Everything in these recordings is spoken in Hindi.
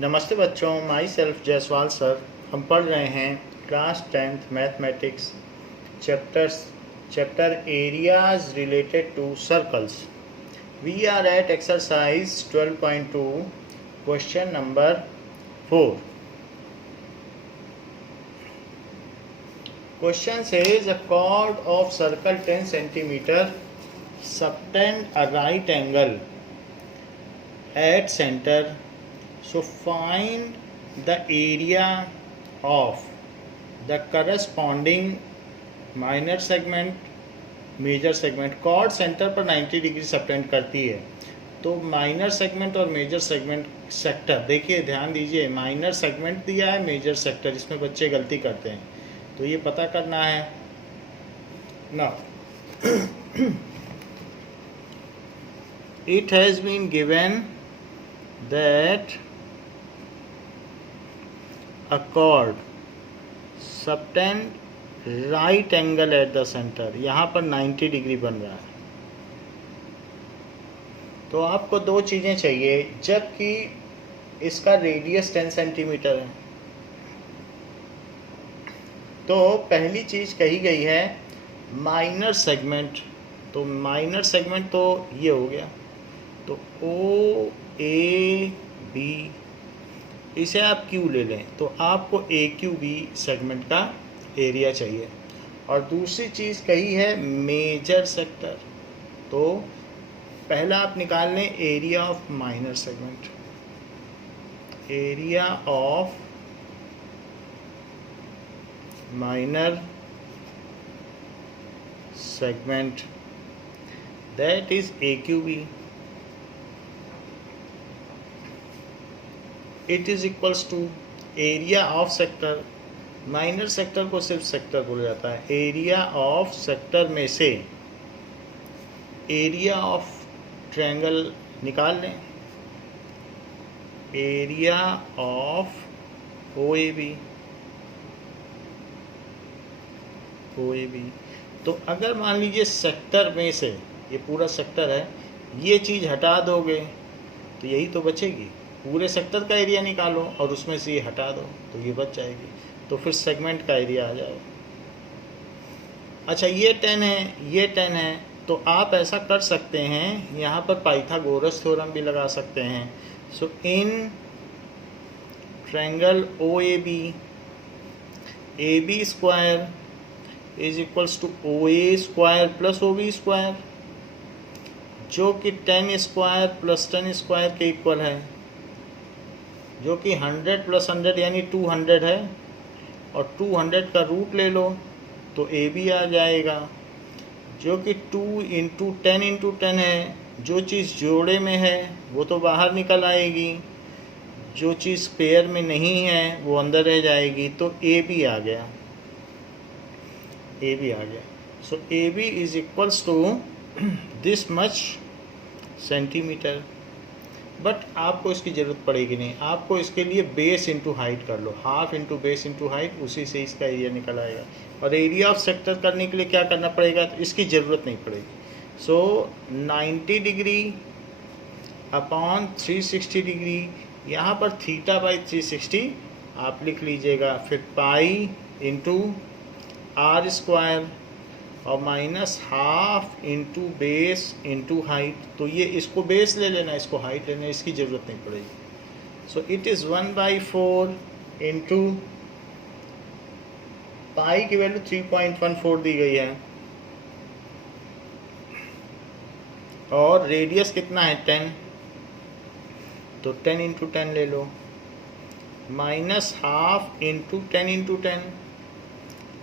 नमस्ते बच्चों, माई सेल्फ जयसवाल सर। हम पढ़ रहे हैं class 10th mathematics chapter areas related to circles. We are at exercise 12.2 question number 4. Question says a chord of circle 10 centimeter subtend a right angle at center. So find the area of the corresponding minor segment, major segment. Chord centre पर 90 डिग्री सबटेंड करती है, तो माइनर सेगमेंट और मेजर सेगमेंट सेक्टर, देखिए ध्यान दीजिए, माइनर सेगमेंट दिया है, मेजर सेक्टर, इसमें बच्चे गलती करते हैं, तो ये पता करना है ना। It has been given that a chord subtend right angle at the center, यहाँ पर 90 डिग्री बन रहा है। तो आपको दो चीज़ें चाहिए, जबकि इसका रेडियस 10 सेंटीमीटर है। तो पहली चीज़ कही गई है माइनर सेगमेंट, तो माइनर सेगमेंट तो ये हो गया, तो ओ ए बी, इसे आप क्यू ले लें, तो आपको ए क्यू बी सेगमेंट का एरिया चाहिए। और दूसरी चीज़ कही है मेजर सेक्टर, तो पहला आप निकाल लें area of minor segment, area of minor segment, that is A Q B. It is equals to area of sector, minor sector को सिर्फ सेक्टर बोला जाता है, एरिया ऑफ सेक्टर में से एरिया ऑफ ट्रायंगल निकाल लें, area of O A B, O A B. तो अगर मान लीजिए सेक्टर में से, ये पूरा सेक्टर है, ये चीज़ हटा दोगे तो यही तो बचेगी, पूरे सेक्टर का एरिया निकालो और उसमें से ये हटा दो तो ये बच जाएगी, तो फिर सेगमेंट का एरिया आ जाएगा। अच्छा, ये 10 है, ये 10 है, तो आप ऐसा कर सकते हैं, यहाँ पर पाइथागोरस थ्योरम भी लगा सकते हैं। So in triangle O A B square is equals to O A square plus O B square, जो कि 10 स्क्वायर प्लस 10 स्क्वायर के इक्वल है, जो कि 100 प्लस 100 यानी 200 है, और 200 का रूट ले लो तो ए बी आ जाएगा, जो कि 2 इंटू 10 इंटू 10 है। जो चीज़ जोड़े में है वो तो बाहर निकल आएगी, जो चीज़ पेयर में नहीं है वो अंदर रह जाएगी, तो ए बी आ गया, ए बी आ गया। So A B is equals to this much centimetre. But आपको इसकी ज़रूरत पड़ेगी नहीं, आपको इसके लिए बेस इंटू हाइट कर लो, half into base into height, उसी से इसका एरिया निकल आएगा। और एरिया ऑफ सेक्टर करने के लिए क्या करना पड़ेगा, तो इसकी ज़रूरत नहीं पड़ेगी। सो 90 डिग्री अपॉन 360 डिग्री, यहाँ पर थीटा बाई 360 आप लिख लीजिएगा, फिर पाई इंटू आर स्क्वायर और minus half into base into height, तो ये इसको बेस ले लेना, इसको हाइट लेना, इसकी ज़रूरत नहीं पड़ेगी। सो इट इज़ 1/4 इंटू पाई की वैल्यू 3.14 दी गई है, और रेडियस कितना है 10, तो 10 इंटू 10 ले लो, माइनस हाफ इंटू 10 इंटू 10,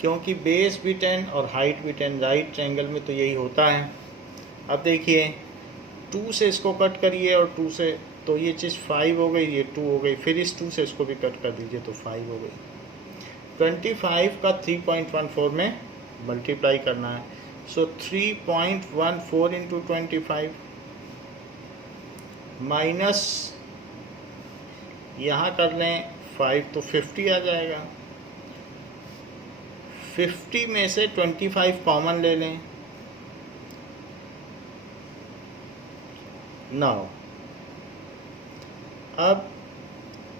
क्योंकि बेस भी 10 और हाइट भी 10, राइट ट्रायंगल में तो यही होता है। अब देखिए 2 से इसको कट करिए और 2 से, तो ये चीज़ 5 हो गई, ये 2 हो गई, फिर इस 2 से इसको भी कट कर दीजिए तो 5 हो गई। 25 का 3.14 में मल्टीप्लाई करना है, सो 3.14 इंटू 25 माइनस यहाँ कर लें 5, तो 50 आ जाएगा। 50 में से 25 कॉमन ले लें, नाउ अब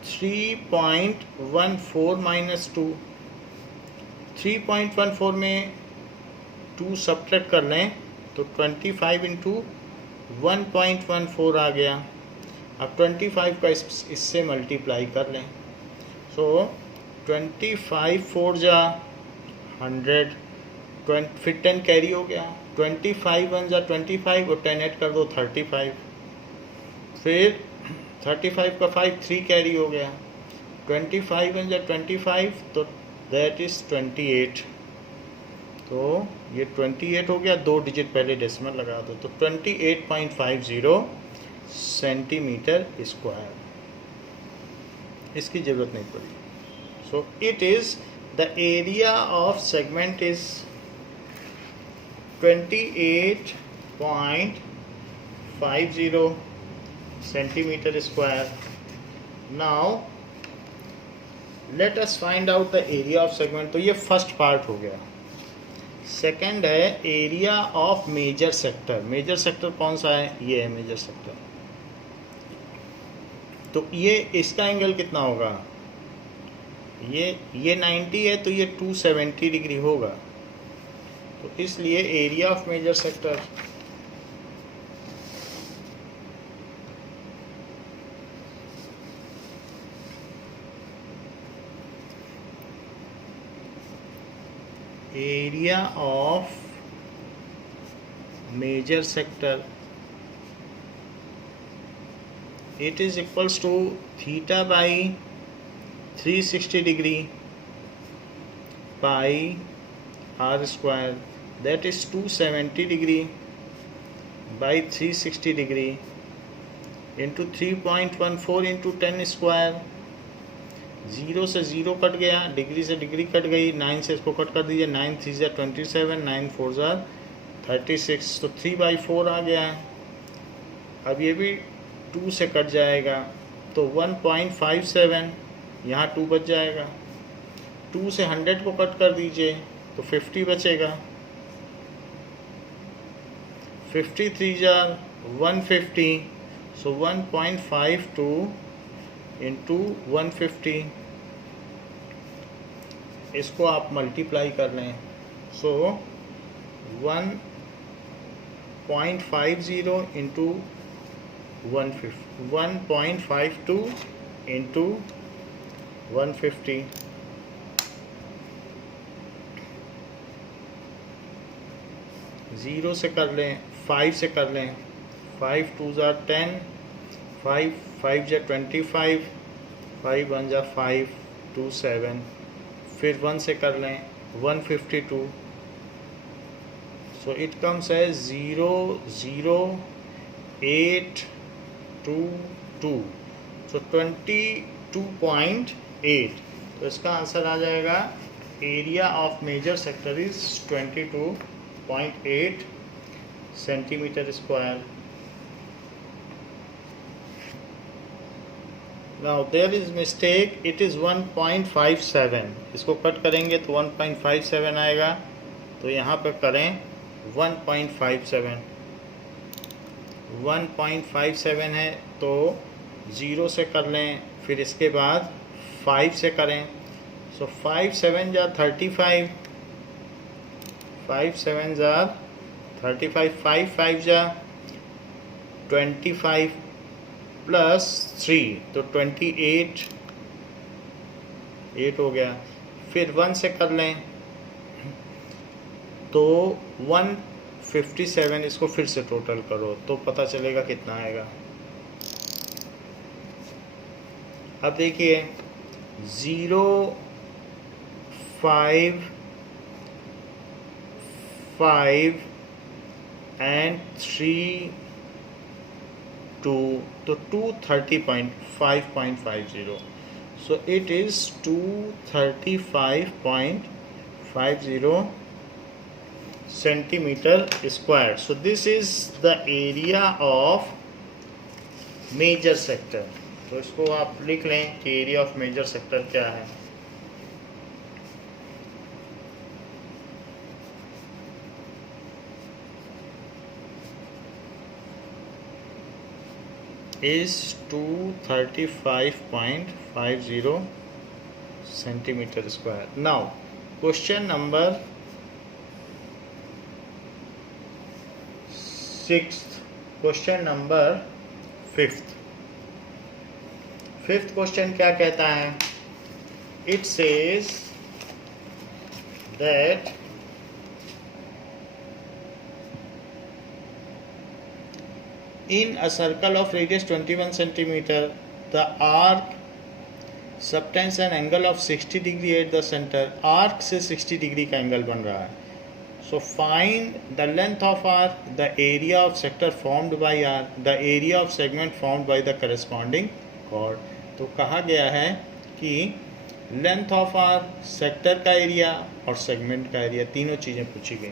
3.14 माइनस 2, 3.14 में 2 सब्ट्रैक्ट कर लें तो 25 इंटू 1.14 आ गया। अब 25 का इससे मल्टीप्लाई कर लें। सो 25 4 जा 100, फिर 10 कैरी हो गया। 25 1 जा 25 और 10 ऐड कर दो 35, फिर 35 का 5 3 कैरी हो गया। 25 1 जा 25 तो दैट इज़ 28। तो ये 28 हो गया, 2 डिजिट पहले डेसिमल लगा दो तो 28.50 सेंटीमीटर स्क्वायर। इसकी ज़रूरत नहीं पड़ी। So it is the area of segment is 28.50 centimetre square. Now let us find out the area of segment. तो ये फर्स्ट पार्ट हो गया। सेकंड है area of major sector. Major sector कौन सा है? ये है मेजर सेक्टर। तो ये इसका एंगल कितना होगा? ये 90 है तो ये 270 डिग्री होगा। तो इसलिए area of major sector area of major sector it is equals to theta by 360 degree pi r square, that is 270 degree by 360 degree into 3.14 into 10 square। 0 से 0 कट गया, डिग्री से डिग्री कट गई, 9 से इसको कट कर दीजिए, 9 3 जा 27, 9 4 जा 36, तो 3/4 आ गया है। अब ये भी 2 से कट जाएगा तो 1.57, यहाँ 2 बच जाएगा। 2 से 100 को कट कर दीजिए तो 50 बचेगा। 53 जा 150, सो 1.52 इंटू 150, इसको आप मल्टीप्लाई कर लें। सो 1.50 इंटू 1.52 इंटू 150, ज़ीरो से कर लें, 5 से कर लें, 5 2 जा 10, 5 5 जा 25, 5 1 जा 5 2 7, फिर 1 से कर लें 152, सो इट कम्स है 0.0822, सो 22.8। तो इसका आंसर आ जाएगा area of major sector is 22.8 centimetre square. Now there is mistake, it is 1.57। इसको कट करेंगे तो 1.57 आएगा, तो यहाँ पर करें 1.57। 1.57 है तो 0 से कर लें, फिर इसके बाद 5 से करें। सो 5 7 जा 35, 5 7 जा 35, 5 5 जा 25 प्लस 3 तो 28 8 हो गया। फिर 1 से कर लें तो 157, इसको फिर से टोटल करो तो पता चलेगा कितना आएगा। अब देखिए 0 5 5 एंड 3 2, तो 230.550, so it is 235.50 centimeter square. So this is the area of major sector। तो इसको आप लिख लें कि एरिया ऑफ मेजर सेक्टर क्या है। is 235.50 centimeter square. Now question number 6th, question number 5th. Fifth question क्या कहता है? It says that in a circle of radius 21 centimeter, the arc subtends an angle of 60 degree at the center. Arc से 60 डिग्री का एंगल बन रहा है. So find the length of arc, the area of sector formed by arc, the area of segment formed by the corresponding chord. तो कहा गया है कि लेंथ ऑफ आर्क, सेक्टर का एरिया और सेगमेंट का एरिया, तीनों चीज़ें पूछी गई.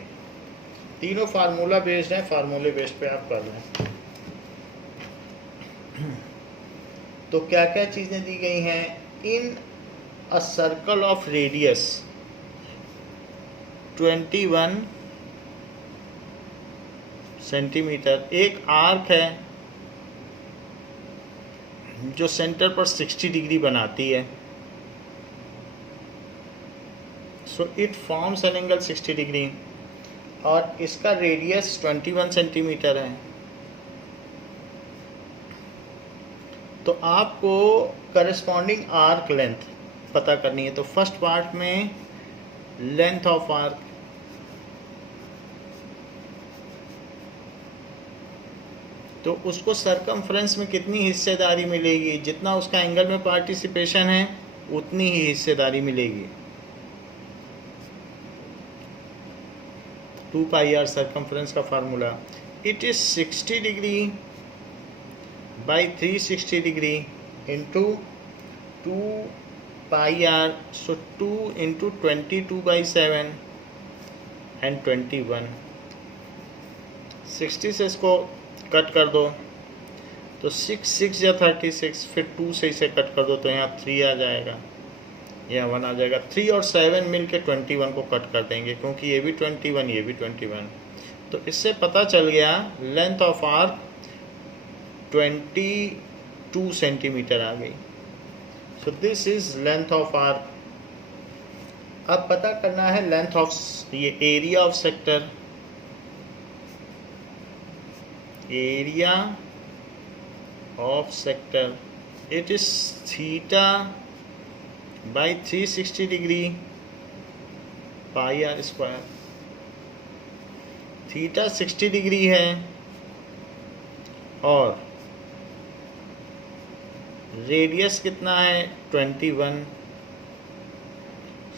तीनों फार्मूला बेस्ड हैं, फार्मूले बेस्ड पे आप कर लें. तो क्या क्या चीज़ें दी गई हैं? In a circle of radius 21 centimetre, एक आर्क है जो सेंटर पर 60 डिग्री बनाती है. So it forms an angle 60 degree और इसका रेडियस 21 सेंटीमीटर है. तो आपको करस्पॉन्डिंग आर्क लेंथ पता करनी है. तो फर्स्ट पार्ट में लेंथ ऑफ आर्क, तो उसको सरकमफ्रेंस में कितनी हिस्सेदारी मिलेगी? जितना उसका एंगल में पार्टिसिपेशन है उतनी ही हिस्सेदारी मिलेगी. 2 पाई आर सरकमफ्रेंस का formula. It is 60 degree by 360 degree into 2 pi r. So 2 into 22/7 and 21. 60 से इसको कट कर दो तो 6 या 36, फिर 2 से इसे कट कर दो तो यहाँ 3 आ जाएगा, यहाँ 1 आ जाएगा. 3 और 7 मिल के 21 को कट कर देंगे क्योंकि ये भी 21, ये भी 21. तो इससे पता चल गया लेंथ ऑफ आर्क 22 सेंटीमीटर आ गई. So this is length of arc. अब पता करना है लेंथ ऑफ ये area of sector. Area of sector it is theta by 360 degree pi are square. Theta 60 degree है और रेडियस कितना है 21.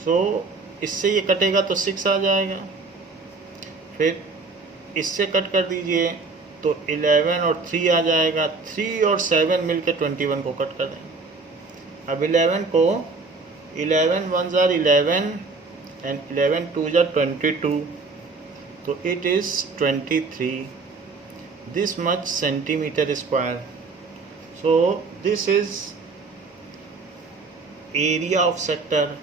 सो इससे ये कटेगा तो 6 आ जाएगा. फिर इससे कट कर दीजिए तो 11 और 3 आ जाएगा. 3 और 7 मिलकर 21 को कट कर देंगे. अब 11 को 11 1s are 11 and 11 2s are 22. तो it is 23 this much centimeter square. So this is area of sector.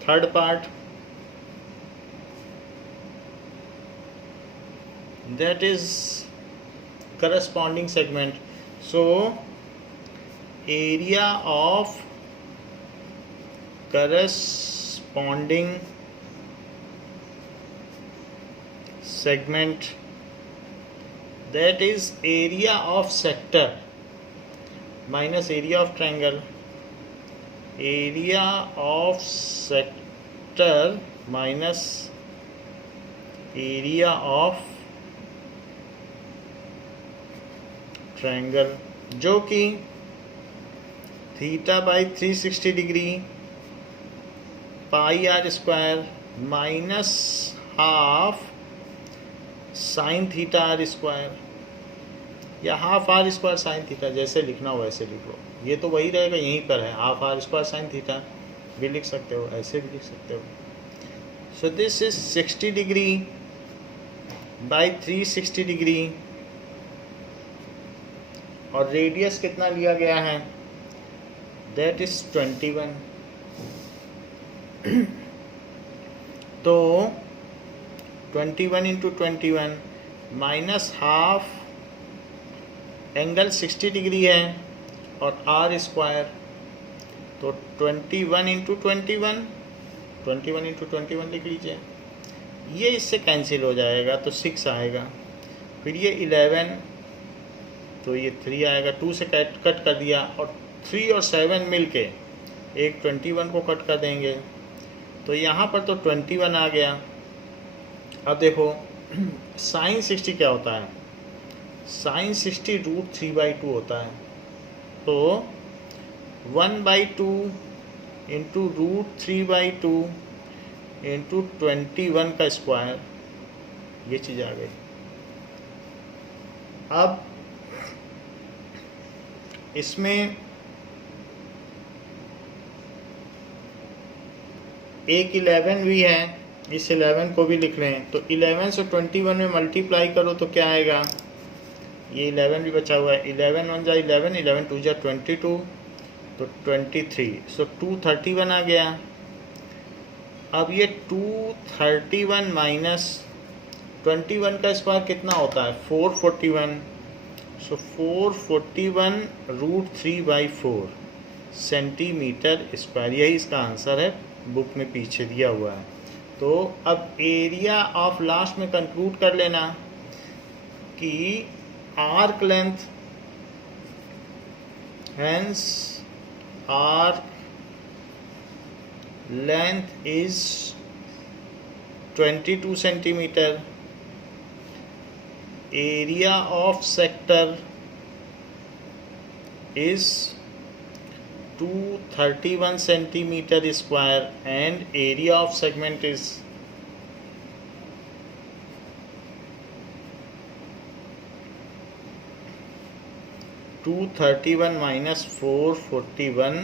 Third part, that is corresponding segment. So area of corresponding segment, that is area of sector minus area of triangle. Area of sector minus area of triangle, जो कि theta by 360 degree pi are square minus half sine theta R square, या half are square sine theta, जैसे लिखना हो वैसे लिख लो. ये तो वही रहेगा, यहीं पर है. Half are square sine theta भी लिख सकते हो, ऐसे भी लिख सकते हो. So this is 60 degree by 360 degree और रेडियस कितना लिया गया है, दैट इज 21. तो 21 into 21 minus half angle 60 degree है और आर स्क्वायर, तो 21 इंटू 21, 21 इंटू 21 लिख लीजिए। ये इससे कैंसिल हो जाएगा तो 6 आएगा। फिर ये 11, तो ये 3 आएगा, 2 से कट कर दिया, और 3 और 7 मिल के एक 21 को कट कर देंगे, तो यहाँ पर तो 21 आ गया। अब देखो साइन 60 क्या होता है, साइन 60 √3/2 होता है, तो 1/2 इंटू √3/2 इंटू 21 का स्क्वायर, ये चीज़ आ गई। अब इसमें एक 11 भी है, इस 11 को भी लिख लें, तो 11 से 21 में मल्टीप्लाई करो तो क्या आएगा, ये 11 भी बचा हुआ है, 11 1 जा 11, 11 2 जा 22, तो 23, सो 231 आ गया। अब ये 231 माइनस 21 का स्क्वायर कितना होता है, 441, सो 441 √3/4 सेंटीमीटर स्क्वायर, यही इसका आंसर है, बुक में पीछे दिया हुआ है। तो अब एरिया ऑफ लास्ट में कंक्लूड कर लेना कि arc length, hence arc length is 22 centimetre, area of sector is 231 centimeter square and area of segment is 231 minus 441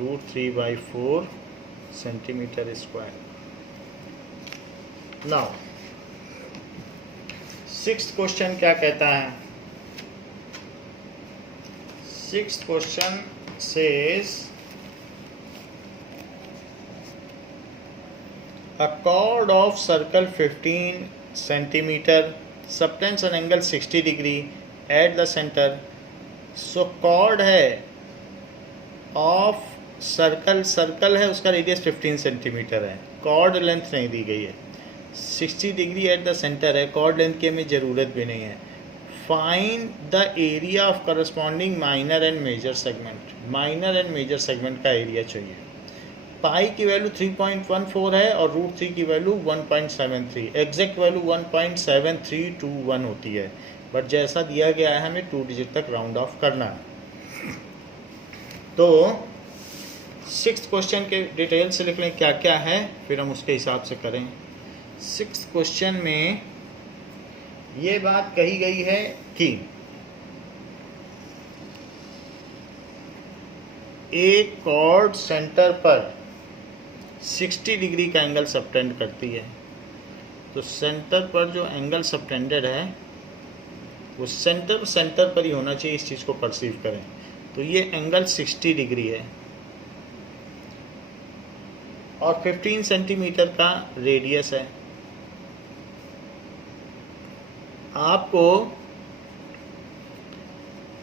√3/4 centimeter square. Now 6th question क्या कहता है, 6th question says a chord of circle 15 centimeter subtends an angle 60 degree at the center. So chord है of सर्कल, सर्कल है उसका रेडियस 15 सेंटीमीटर है, कॉर्ड लेंथ नहीं दी गई है, 60 डिग्री एट द सेंटर है, कॉर्ड लेंथ की हमें ज़रूरत भी नहीं है। Find the area of corresponding minor and major segment, minor and major segment का एरिया चाहिए। पाई की वैल्यू 3.14 है और √3 की वैल्यू 1.73, एग्जैक्ट वैल्यू 1.7321 होती है, बट जैसा दिया गया है हमें 2 डिजिट तक राउंड ऑफ करना है। तो 6th क्वेश्चन के डिटेल से लिख लें क्या क्या है, फिर हम उसके हिसाब से करें। 6th क्वेश्चन में ये बात कही गई है कि एक कॉर्ड सेंटर पर 60 डिग्री का एंगल सबटेंड करती है, तो सेंटर पर जो एंगल सबटेंडेड है वो सेंटर पर ही होना चाहिए, इस चीज़ को परसीव करें। तो ये एंगल 60 डिग्री है और 15 सेंटीमीटर का रेडियस है। आपको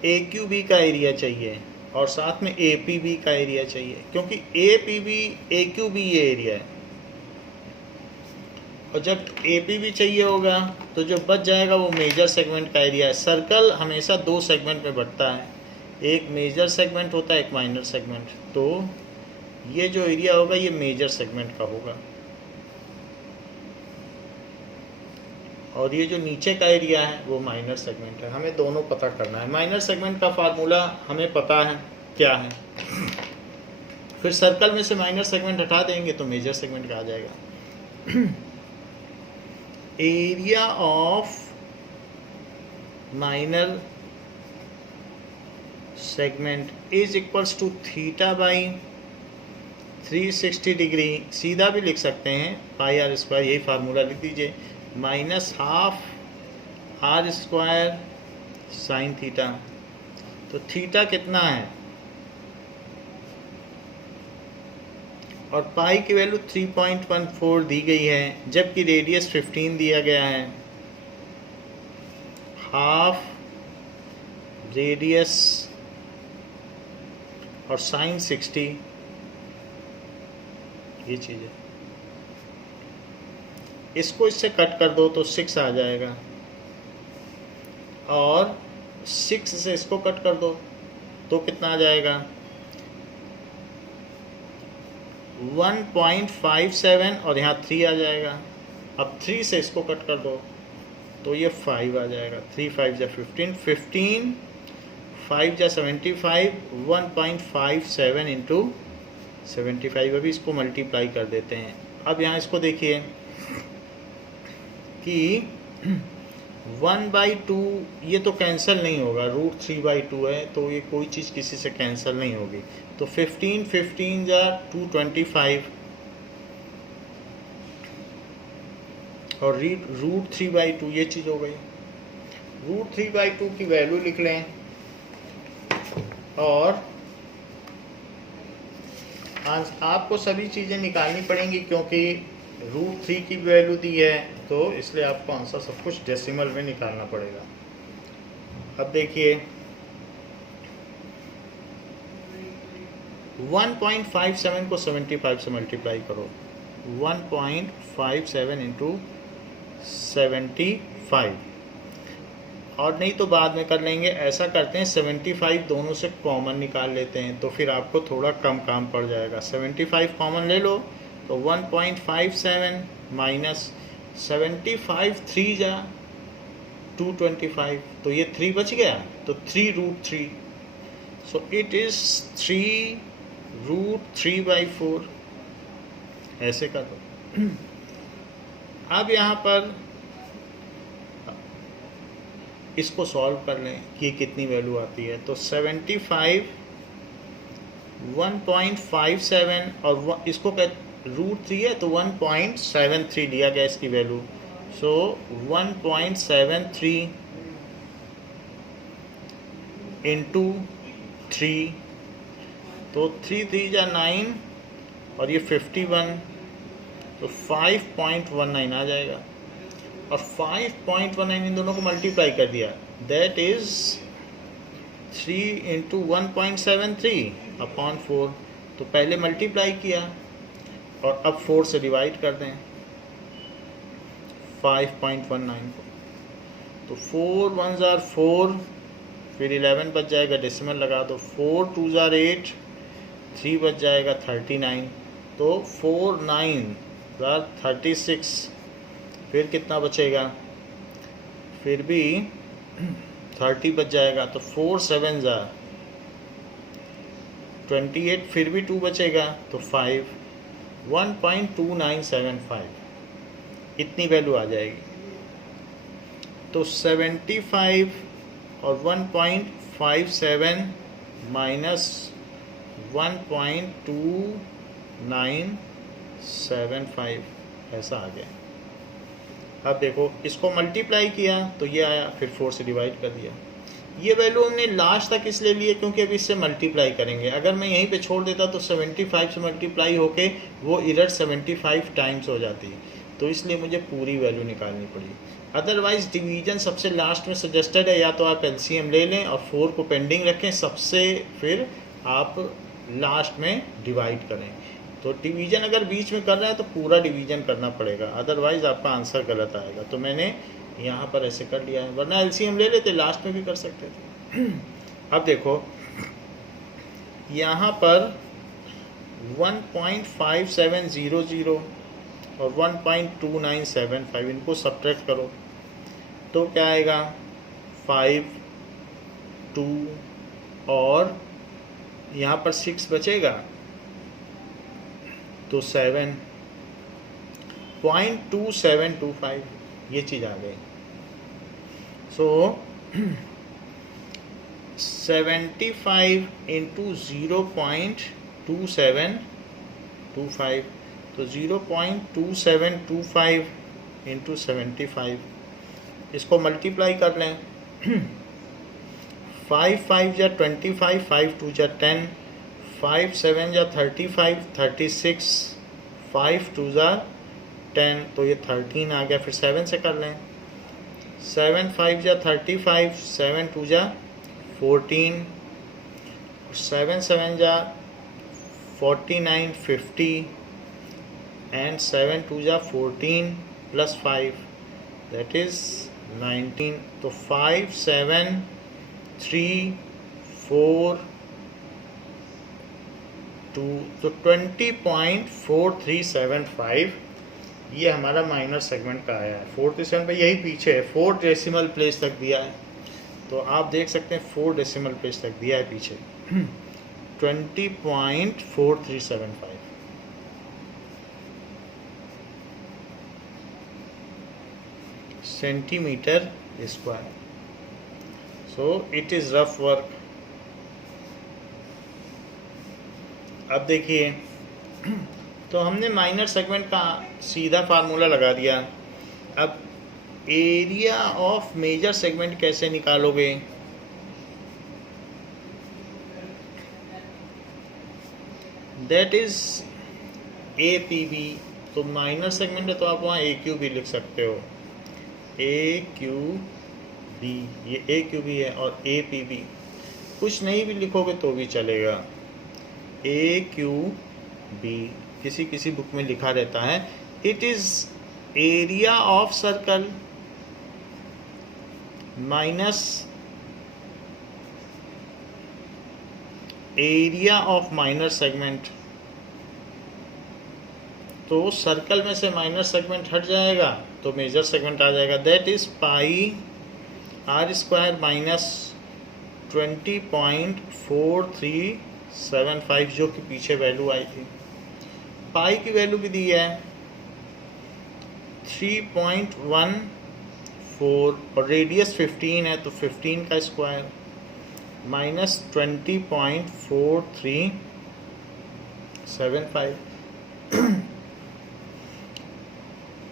AQB का एरिया चाहिए और साथ में APB का एरिया चाहिए, क्योंकि APB AQB ये एरिया है, और जब APB चाहिए होगा तो जो बच जाएगा वो मेजर सेगमेंट का एरिया है। सर्कल हमेशा 2 सेगमेंट में बढ़ता है, एक मेजर सेगमेंट होता है, एक माइनर सेगमेंट, तो ये जो एरिया होगा ये मेजर सेगमेंट का होगा, और ये जो नीचे का एरिया है वो माइनर सेगमेंट है। हमें दोनों पता करना है। माइनर सेगमेंट का फार्मूला हमें पता है क्या है, फिर सर्कल में से माइनर सेगमेंट हटा देंगे तो मेजर सेगमेंट का आ जाएगा। Area of minor segment is equals to theta by 360 degree, सीधा भी लिख सकते हैं पाई आर स्क्वायर, यही फार्मूला लिख दीजिए, minus half are square sine theta. तो थीटा कितना है, और पाई की वैल्यू 3.14 दी गई है, जबकि रेडियस 15 दिया गया है। हाफ रेडियस और साइन 60, ये चीज़ है। इसको इससे कट कर दो तो 6 आ जाएगा, और 6 से इसको कट कर दो तो कितना आ जाएगा 1.57, और यहाँ 3 आ जाएगा। अब 3 से इसको कट कर दो तो ये 5 आ जाएगा। 3 5 जा 15, 15 5 जा 75, 1.57 इंटू 75। अभी इसको मल्टीप्लाई कर देते हैं। अब यहाँ इसको देखिए कि 1/2 ये तो कैंसिल नहीं होगा, √3/2 है, तो ये कोई चीज़ किसी से कैंसिल नहीं होगी। तो 15 15 जा 225, और √3/2 ये चीज़ हो गई। √3/2 की वैल्यू लिख लें, और आपको सभी चीज़ें निकालनी पड़ेंगी क्योंकि √3 की वैल्यू दी है, तो इसलिए आपको आंसर सब कुछ डेसिमल में निकालना पड़ेगा। अब देखिए 1.57 को 75 से मल्टीप्लाई करो। 1.57 इंटू 75, और नहीं तो बाद में कर लेंगे। ऐसा करते हैं 75 दोनों से कॉमन निकाल लेते हैं, तो फिर आपको थोड़ा कम काम पड़ जाएगा। 75 कॉमन ले लो तो 1.57 माइनस 75 3 जा 225, तो ये 3 बच गया, तो 3√3, सो इट इज़ 3√3/4। ऐसे कर दो। अब यहाँ पर इसको सॉल्व कर लें कि कितनी वैल्यू आती है। तो 75 1.57 और इसको √3 है तो 1.73 दिया गया इसकी वैल्यू। सो 1.73 इंटू 3, तो 3 3 जा 9, और ये 51, तो 5.19 आ जाएगा। और 5.19 इन दोनों को मल्टीप्लाई कर दिया, दैट इज 3 इंटू 1.73 अपॉन 4। तो पहले मल्टीप्लाई किया और अब 4 से डिवाइड कर दें 5.19 को, तो 4 1 जार 4, फिर 11 बच जाएगा, डेसिमल लगा दो। 4 2 जार 8, 3 बच जाएगा 39, तो 4 9 जार 36, फिर कितना बचेगा, फिर भी 30 बच जाएगा, तो 4 7 जा 28, फिर भी 2 बचेगा, तो 5, 1.2975 इतनी वैल्यू आ जाएगी। तो 75 और 1.57 माइनस 1.2975 ऐसा आ गया। अब देखो इसको मल्टीप्लाई किया तो ये आया, फिर 4 से डिवाइड कर दिया। ये वैल्यू हमने लास्ट तक इसलिए लिए क्योंकि अभी इससे मल्टीप्लाई करेंगे। अगर मैं यहीं पे छोड़ देता तो 75 से मल्टीप्लाई होके वो इधर 75 टाइम्स हो जाती, तो इसलिए मुझे पूरी वैल्यू निकालनी पड़ी। अदरवाइज डिवीजन सबसे लास्ट में सजेस्टेड है, या तो आप एलसीएम ले लें और 4 को पेंडिंग रखें सबसे, फिर आप लास्ट में डिवाइड करें। तो डिवीजन अगर बीच में कर रहे हैं तो पूरा डिवीजन करना पड़ेगा, अदरवाइज आपका आंसर गलत आएगा। तो मैंने यहाँ पर ऐसे कर लिया है, वरना एलसीएम ले लेते, लास्ट में भी कर सकते थे। अब देखो यहाँ पर 1.5700 और 1.2975 इनको सब्ट्रैक्ट करो तो क्या आएगा 5 2 और यहाँ पर 6 बचेगा तो 7.2725 ये चीज़ आ गई। सो 75 इंटू 0.2725, तो 0.2725 इंटू 75, इसको मल्टीप्लाई कर लें। 5 5 जा 25, 5 2 जा 10, 5 7 जा 35, 36, 5 2 जा 10, तो ये 13 आ गया। फिर 7 से कर लें, 7 5 जा 35, 7 2 जा 14, 7 7 जा 49, 50 and 7 2 जा 14 plus 5 that is 19. तो 5 7 3 4 2 तो 20.4375 ये हमारा माइनर सेगमेंट का आया है। 437 पे यही पीछे है, 4 डेसिमल प्लेस तक दिया है, तो आप देख सकते हैं 4 डेसिमल प्लेस तक दिया है पीछे। 20.4375 centimetre square. So it is rough work. अब देखिए, तो हमने माइनर सेगमेंट का सीधा फार्मूला लगा दिया। अब एरिया ऑफ मेजर सेगमेंट कैसे निकालोगे? That is A P B. तो माइनर सेगमेंट है तो आप वहाँ ए क्यू बी लिख सकते हो, ए क्यू बी, ये ए क्यू बी है, और ए पी बी कुछ नहीं भी लिखोगे तो भी चलेगा। ए क्यू बी किसी किसी बुक में लिखा रहता है। It is area of circle minus area of minor segment. तो सर्कल में से माइनर सेगमेंट हट जाएगा तो मेजर सेगमेंट आ जाएगा। That is pi are square minus 20.4375 जो कि पीछे वैल्यू आई थी। पाई की वैल्यू भी दी है 3.14 और रेडियस 15 है तो 15 का स्क्वायर माइनस 20.4375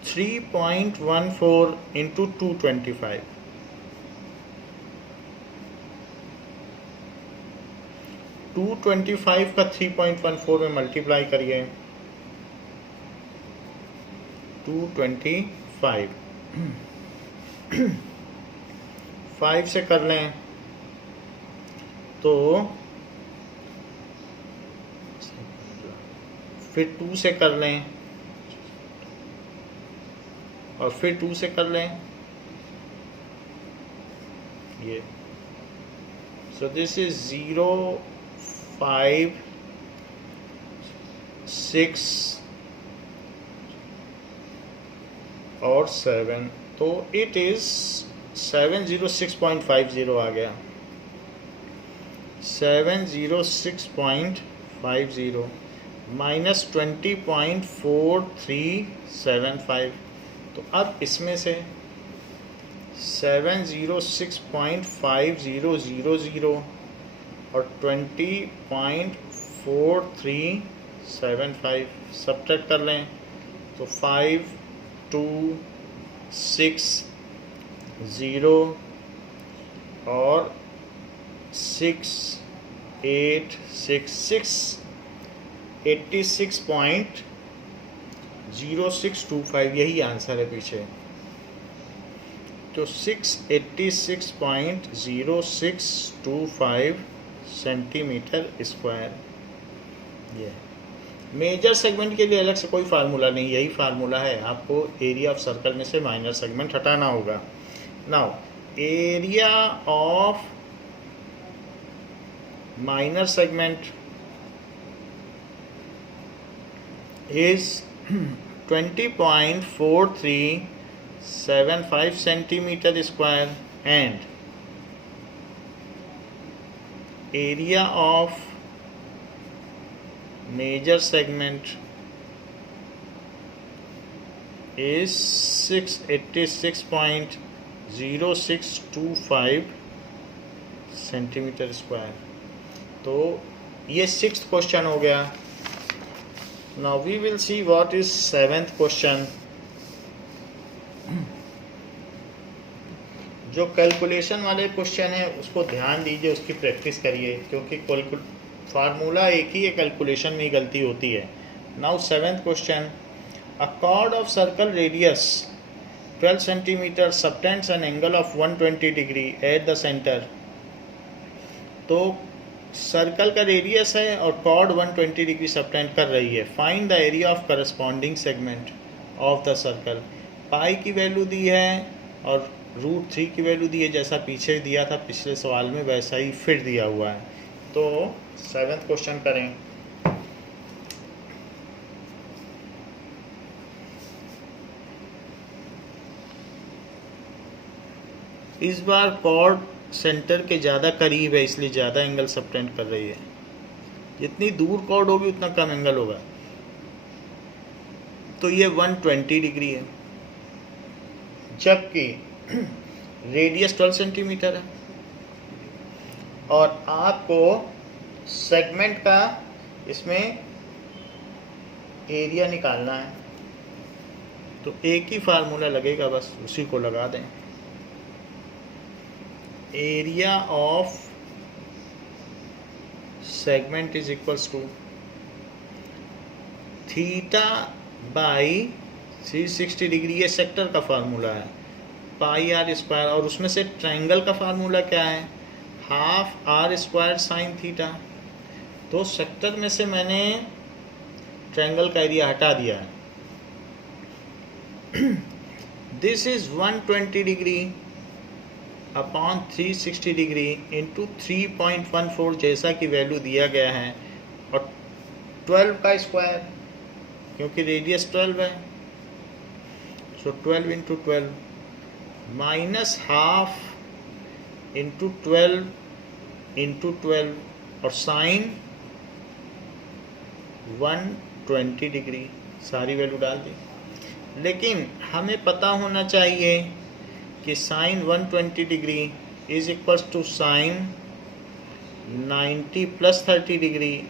3.14 इंटू 225 225 का 3.14 में मल्टीप्लाई करिए 225 5 से कर लें तो फिर 2 से कर लें और फिर 2 से कर लें ये। सो दिस इज 0 5 6 और 7 तो इट इज 706.50 आ गया। 706.50 माइनस 20.4375। तो अब इसमें से 706.5000 और 20.4375 सब्ट्रैक्ट कर लें तो 5 2 6 0 और 6 8 6 86.0625 यही आंसर है पीछे। तो 686.0625 सेंटीमीटर स्क्वायर। ये मेजर सेगमेंट के लिए अलग से कोई फार्मूला नहीं, यही फार्मूला है। आपको एरिया ऑफ सर्कल में से माइनर सेगमेंट हटाना होगा। Now area of minor segment is 20.4375 centimeter square and area of major segment is 686.0625 centimetre square. तो ये 6th क्वेश्चन हो गया। Now we will see what is 7th question। जो कैलकुलेशन वाले क्वेश्चन है उसको ध्यान दीजिए, उसकी प्रैक्टिस करिए, क्योंकि फार्मूला एक ही है, कैलकुलेशन में ही गलती होती है। Now 7th question, a chord of circle radius 12 centimetre subtends an angle of 120 degree at the centre तो सर्कल का रेडियस है और कॉर्ड 120 डिग्री सबटेंड कर रही है। Find the area of corresponding segment of the circle. Pi की वैल्यू दी है और √3 की वैल्यू दी है, जैसा पीछे दिया था पिछले सवाल में वैसा ही फिर दिया हुआ है। तो 7th क्वेश्चन करें। इस बार कॉर्ड सेंटर के ज़्यादा करीब है, इसलिए ज़्यादा एंगल सबटेंड कर रही है। जितनी दूर कॉर्ड होगी उतना कम एंगल होगा। तो ये 120 डिग्री है, जबकि रेडियस 12 सेंटीमीटर है और आपको सेगमेंट का इसमें एरिया निकालना है। तो एक ही फार्मूला लगेगा, बस उसी को लगा दें। Area of segment is equals to theta by 360 degree, ये सेक्टर का फार्मूला है, पाई आर स्क्वायर। और उसमें से ट्रायंगल का फार्मूला क्या है, half are square sine theta. तो सेक्टर में से मैंने ट्रायंगल का एरिया हटा दिया है। This is 120 degree upon 360 degree into 3.14 जैसा कि वैल्यू दिया गया है, और 12 का स्क्वायर क्योंकि रेडियस 12 है। सो 12 into 12 minus half into 12 into 12 और साइन 120 डिग्री, सारी वैल्यू डाल दी। लेकिन हमें पता होना चाहिए कि sine 120 degree is equals to sine 90 plus 30 degree.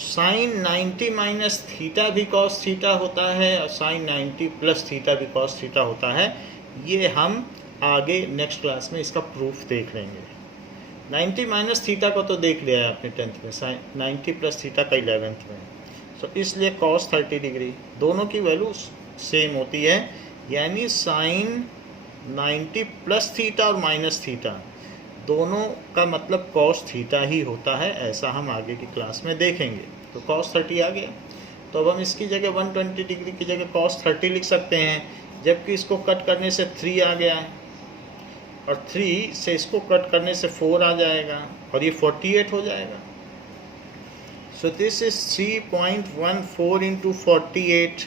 Sine 90 minus theta भी कॉस थीटा होता है और साइन 90 प्लस थीटा भी कॉस थीटा होता है। ये हम आगे नेक्स्ट क्लास में इसका प्रूफ देख लेंगे। 90 माइनस थीटा को तो देख लिया है आपने 10th में, साइन 90 प्लस थीटा का 11th में। सो इसलिए कॉस 30 डिग्री, दोनों की वैल्यू सेम होती है, यानी साइन 90 प्लस थीटा और माइनस थीटा दोनों का मतलब कॉस थीटा ही होता है। ऐसा हम आगे की क्लास में देखेंगे। तो कॉस 30 आ गया, तो अब हम इसकी जगह 120 डिग्री की जगह कॉस 30 लिख सकते हैं, जबकि इसको कट करने से 3 आ गया है और 3 से इसको कट करने से 4 आ जाएगा और ये 48 हो जाएगा। सो दिस इज 3.14 इंटू 48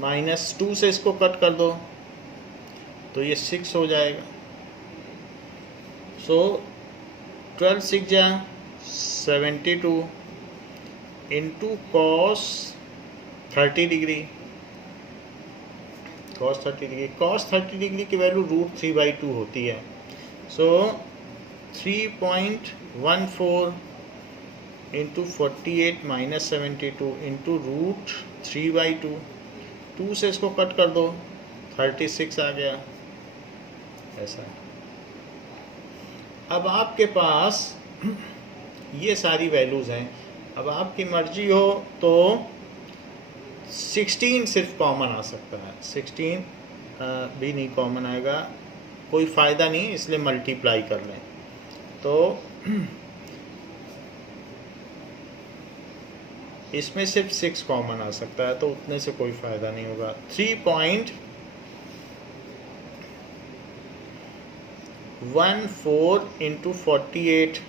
माइनस 2 से इसको कट कर दो तो ये 6 हो जाएगा। सो 12 6 जा 72 into cos 30 degree. Cos 30 degree की वैल्यू √3/2 होती है। सो 3.14 इंटू 48 माइनस 72 इंटू √3/2, 2 से इसको कट कर दो 36 आ गया। ऐसा है। अब आपके पास ये सारी वैल्यूज़ हैं। अब आपकी मर्जी हो तो 16 सिर्फ कॉमन आ सकता है, 16 भी नहीं कॉमन आएगा, कोई फ़ायदा नहीं, इसलिए मल्टीप्लाई कर लें। तो इसमें सिर्फ 6 कॉमन आ सकता है, तो उतने से कोई फ़ायदा नहीं होगा। 3.14 इंटू 48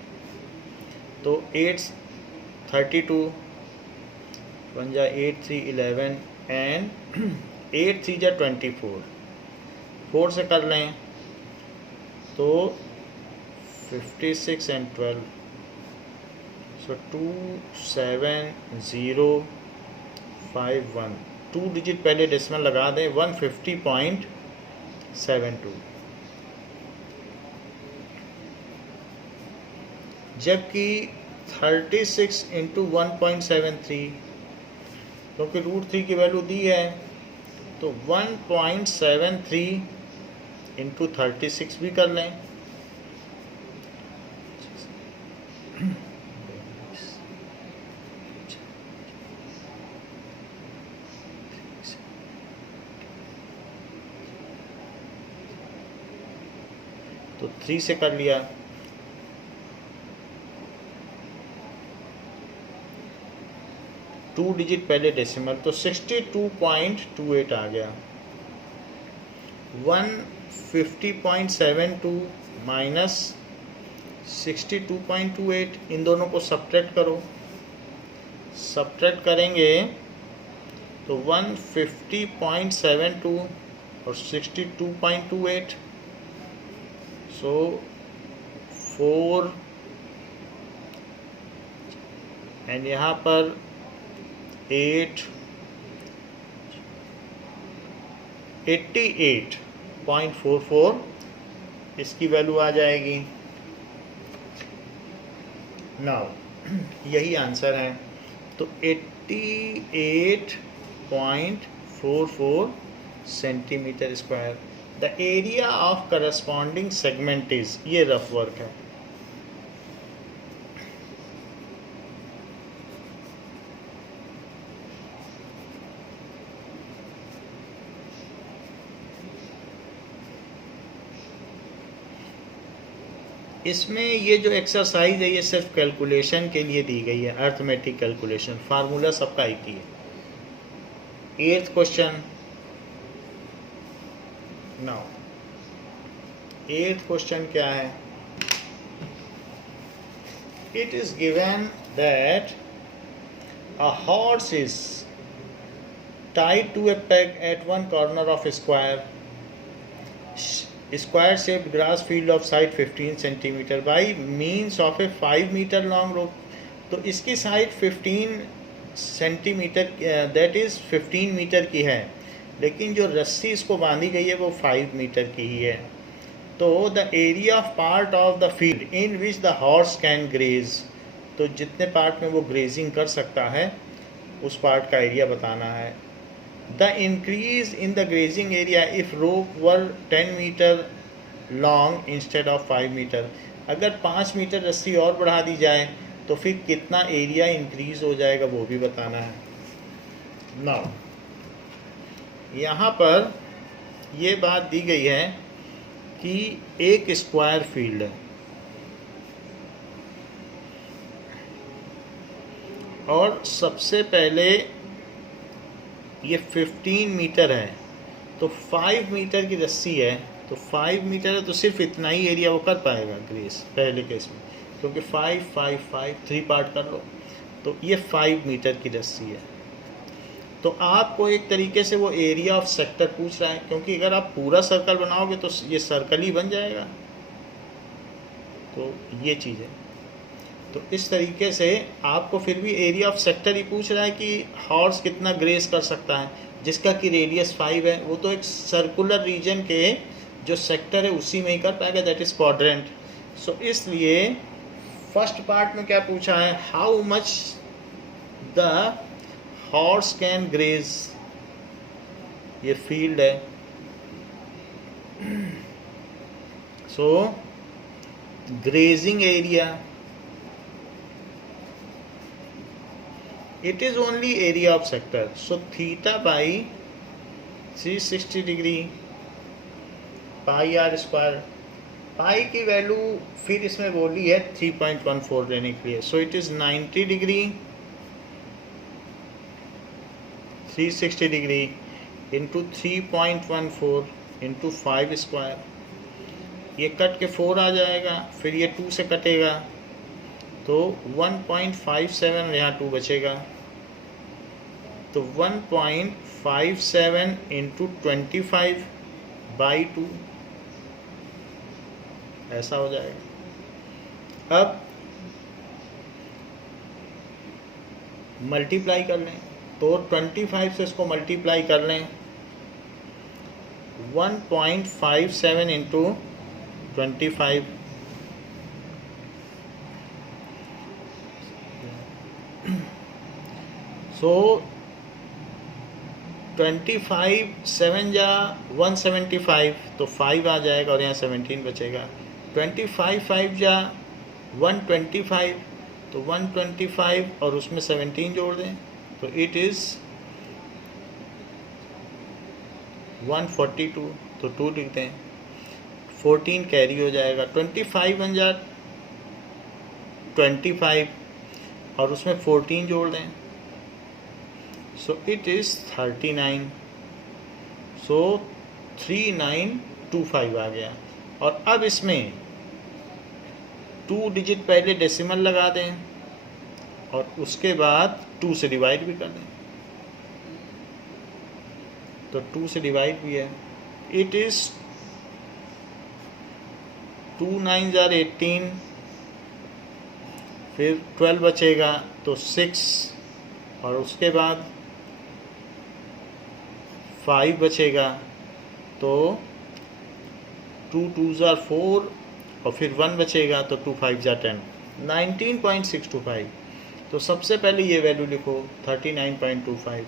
तो 8 32 1 जा 8 3 11 एंड 8 3 जा 24, 4 से कर लें तो 56 एंड 12, सो 27051, 2 डिजिट पहले डेसिमल लगा दें, 150.72। जबकि 36 इंटू 1.73, क्योंकि √3 की वैल्यू दी है तो 1.73 इंटू 36 भी कर लें, तो 3 से कर लिया 2 डिजिट पहले डेसिमल, तो 62.28 आ गया। 150.72 माइनस 62.28, इन दोनों को सब्ट्रैक्ट करो। सब्ट्रैक्ट करेंगे तो 150.72 और 62.28, सो 4 एंड यहाँ पर 88.44 इसकी वैल्यू आ जाएगी। नाउ यही आंसर है, तो 88.44 centimetre square. The area of corresponding segment is, ये रफ वर्क है। इसमें ये जो एक्सरसाइज है ये सिर्फ कैलकुलेशन के लिए दी गई है, अर्थमेटिक कैलकुलेशन, फार्मूला सबका एक ही है। 8th question. Now 8th question क्या है? It is given that a horse is tied to a peg at one corner of square shaped grass field of side 15 centimeter by means of a 5 meter long rope। तो इसकी side 15 centimetre, that is 15 metre की है, लेकिन जो रस्सी इसको बांधी गई है वो 5 मीटर की ही है। तो the area of part of the field in which the horse can graze, तो जितने पार्ट में वो ग्रेजिंग कर सकता है उस पार्ट का एरिया बताना है। The increase in the grazing area if rope were 10 meter long instead of 5 meter। अगर 5 मीटर रस्सी और बढ़ा दी जाए तो फिर कितना एरिया इंक्रीज हो जाएगा वो भी बताना है। नाउ यहाँ पर ये बात दी गई है कि एक स्क्वायर फील्ड है और सबसे पहले ये 15 मीटर है, तो 5 मीटर की रस्सी है, तो 5 मीटर है तो सिर्फ इतना ही एरिया वो कर पाएगा ग्रेस पहले केस में, क्योंकि 5 5 5 3 पार्ट कर लो, तो ये 5 मीटर की रस्सी है। तो आपको एक तरीके से वो एरिया ऑफ सेक्टर पूछ रहा है, क्योंकि अगर आप पूरा सर्कल बनाओगे तो ये सर्कल ही बन जाएगा। तो ये चीज़ है। तो इस तरीके से आपको फिर भी एरिया ऑफ सेक्टर ही पूछ रहा है कि हॉर्स कितना ग्रेस कर सकता है, जिसका कि रेडियस 5 है, वो तो एक सर्कुलर रीजन के जो सेक्टर है उसी में ही कर पाएगा, दैट इज क्वाड्रेंट। सो इसलिए फर्स्ट पार्ट में क्या पूछा है, how much the horse can graze, ये फील्ड है। So grazing area, it is only area of sector, so theta by 360 degree pi are square. Pi की वैल्यू फिर इसमें बोली है 3.14 लेने के लिए, so it is 90 degree 360 degree into 3.14 into 5 square. ये कट के 4 आ जाएगा, फिर ये 2 से कटेगा तो 1.57, यहाँ 2 बचेगा, तो 1.57 इंटू 25/2 ऐसा हो जाएगा। अब मल्टीप्लाई कर लें, तो 25 से इसको मल्टीप्लाई कर लें, 1.57 इंटू 25, सो 25 7 जा 175, तो 5 आ जाएगा और यहाँ 17 बचेगा। 25 5 जा 125, तो 125 और उसमें 17 जोड़ दें तो इट इज़ 142, तो 2 लिख दें, 14 कैरी हो जाएगा। 25 बन जा 25 और उसमें 14 जोड़ दें सो इट इज़ 39, सो 3925 आ गया। और अब इसमें 2 डिजिट पहले डेसिमल लगा दें और उसके बाद 2 से डिवाइड भी कर दें, तो 2 से डिवाइड भी है। इट इज़ 2 9 जार 18, फिर 12 बचेगा तो 6, और उसके बाद 5 बचेगा तो 2 2 जार 4, और फिर 1 बचेगा तो 2 5 जार 10, 19.625। तो सबसे पहले ये वैल्यू लिखो 39.25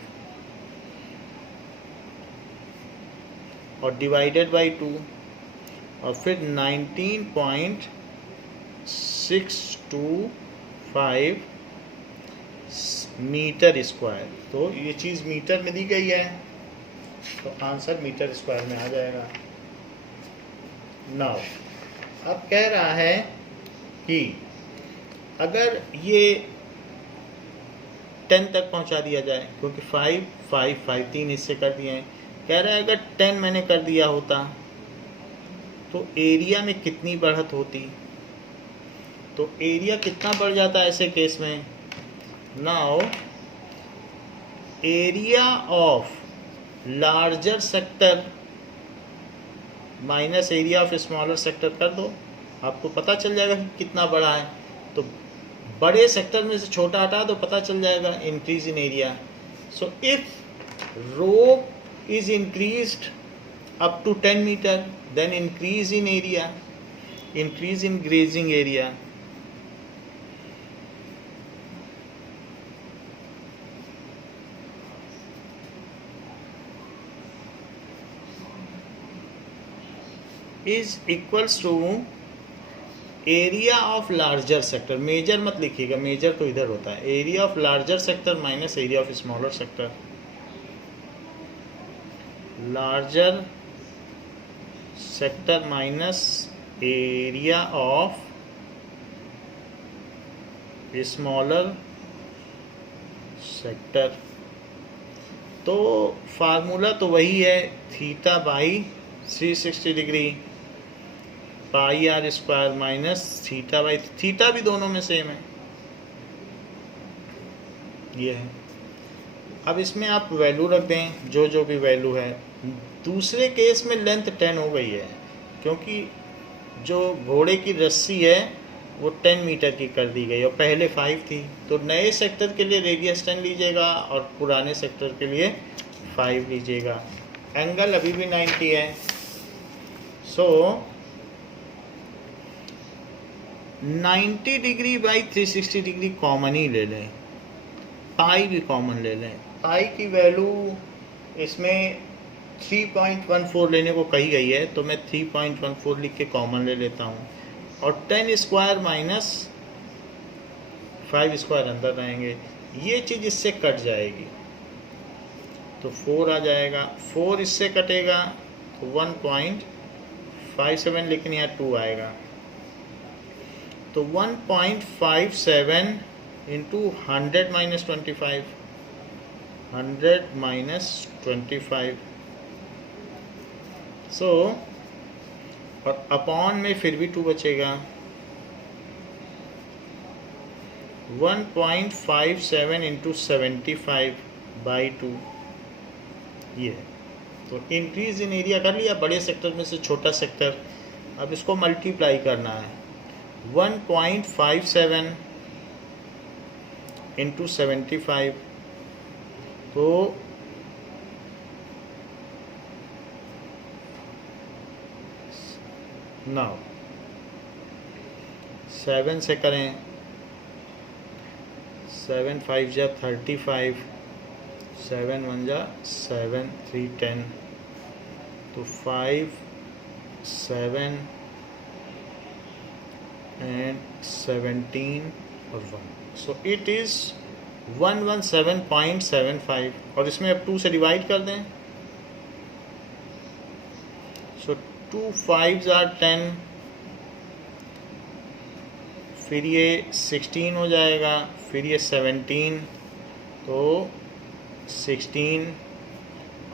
और डिवाइडेड बाई 2, और फिर 19.625 मीटर स्क्वायर। तो ये चीज़ मीटर में दी गई है, तो आंसर मीटर स्क्वायर में आ जाएगा। नाउ अब कह रहा है कि अगर ये 10 तक पहुंचा दिया जाए, क्योंकि 5 5 5 3 हिस्से कर दिए हैं, कह रहा है अगर 10 मैंने कर दिया होता तो एरिया में कितनी बढ़त होती। तो एरिया कितना बढ़ जाता है ऐसे केस में। Now area of larger sector minus area of smaller sector कर दो, आपको पता चल जाएगा कि कितना बड़ा है। तो बड़े सेक्टर में से छोटा हटा दो, पता चल जाएगा increase in area. So if रो is increased up to 10 meter, then increase in area, increase in grazing area. is equals to area of larger sector, major मत लिखिएगा, मेजर तो इधर होता है, area of larger sector minus area of smaller sector. Larger sector minus area of smaller sector. तो फार्मूला तो वही है, theta by 360 degree pi are square minus theta by, theta भी दोनों में सेम है, ये है। अब इसमें आप वैल्यू रख दें जो भी वैल्यू है। दूसरे केस में लेंथ 10 हो गई है, क्योंकि जो घोड़े की रस्सी है वो 10 मीटर की कर दी गई और पहले 5 थी। तो नए सेक्टर के लिए रेडियस 10 लीजिएगा और पुराने सेक्टर के लिए 5 लीजिएगा। एंगल अभी भी 90 है, सो 90 डिग्री बाई 360 डिग्री कॉमन ही ले लें, पाई भी कॉमन ले लें। पाई की वैल्यू इसमें 3.14 लेने को कही गई है, तो मैं 3.14 लिख के कॉमन ले लेता हूँ, और 10 स्क्वायर माइनस 5 स्क्वायर अंदर रहेंगे, ये चीज़ इससे कट जाएगी तो 4 आ जाएगा, 4 इससे कटेगा तो 1.57, लेकिन यहाँ 2 आएगा, तो 1.57 इंटू 100 माइनस 25, 100 माइनस 25, सो और अपॉन में फिर भी 2 बचेगा, 1.57 इंटू 75 बाई 2, ये है। तो इंक्रीज इन एरिया कर लिया, बड़े सेक्टर में से छोटा सेक्टर। अब इसको मल्टीप्लाई करना है, 1.57 इंटू 75, तो नाउ 7 से करें, 7 5 जा 35, 7 1 जा 7 3 10, तो 5 7 and 17 और 1, सो इट इज़ 117.75, और इसमें अब 2 से डिवाइड कर दें, सो 2 5 आर 10, फिर ये 16 हो जाएगा, फिर ये 17, तो 16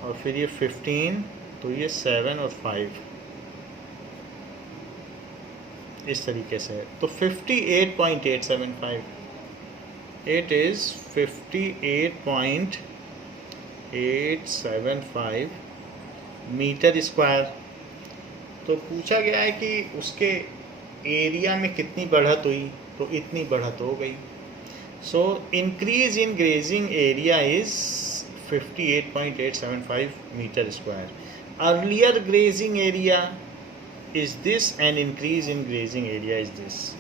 और फिर ये 15, तो ये 7 और 5 इस तरीके से है। तो 58.875, इट इज़ 58.875 मीटर स्क्वायर। तो पूछा गया है कि उसके एरिया में कितनी बढ़त हुई, तो इतनी बढ़त हो गई। So increase in grazing area is 58.875 metre square. Earlier grazing area is this and increase in grazing area is this.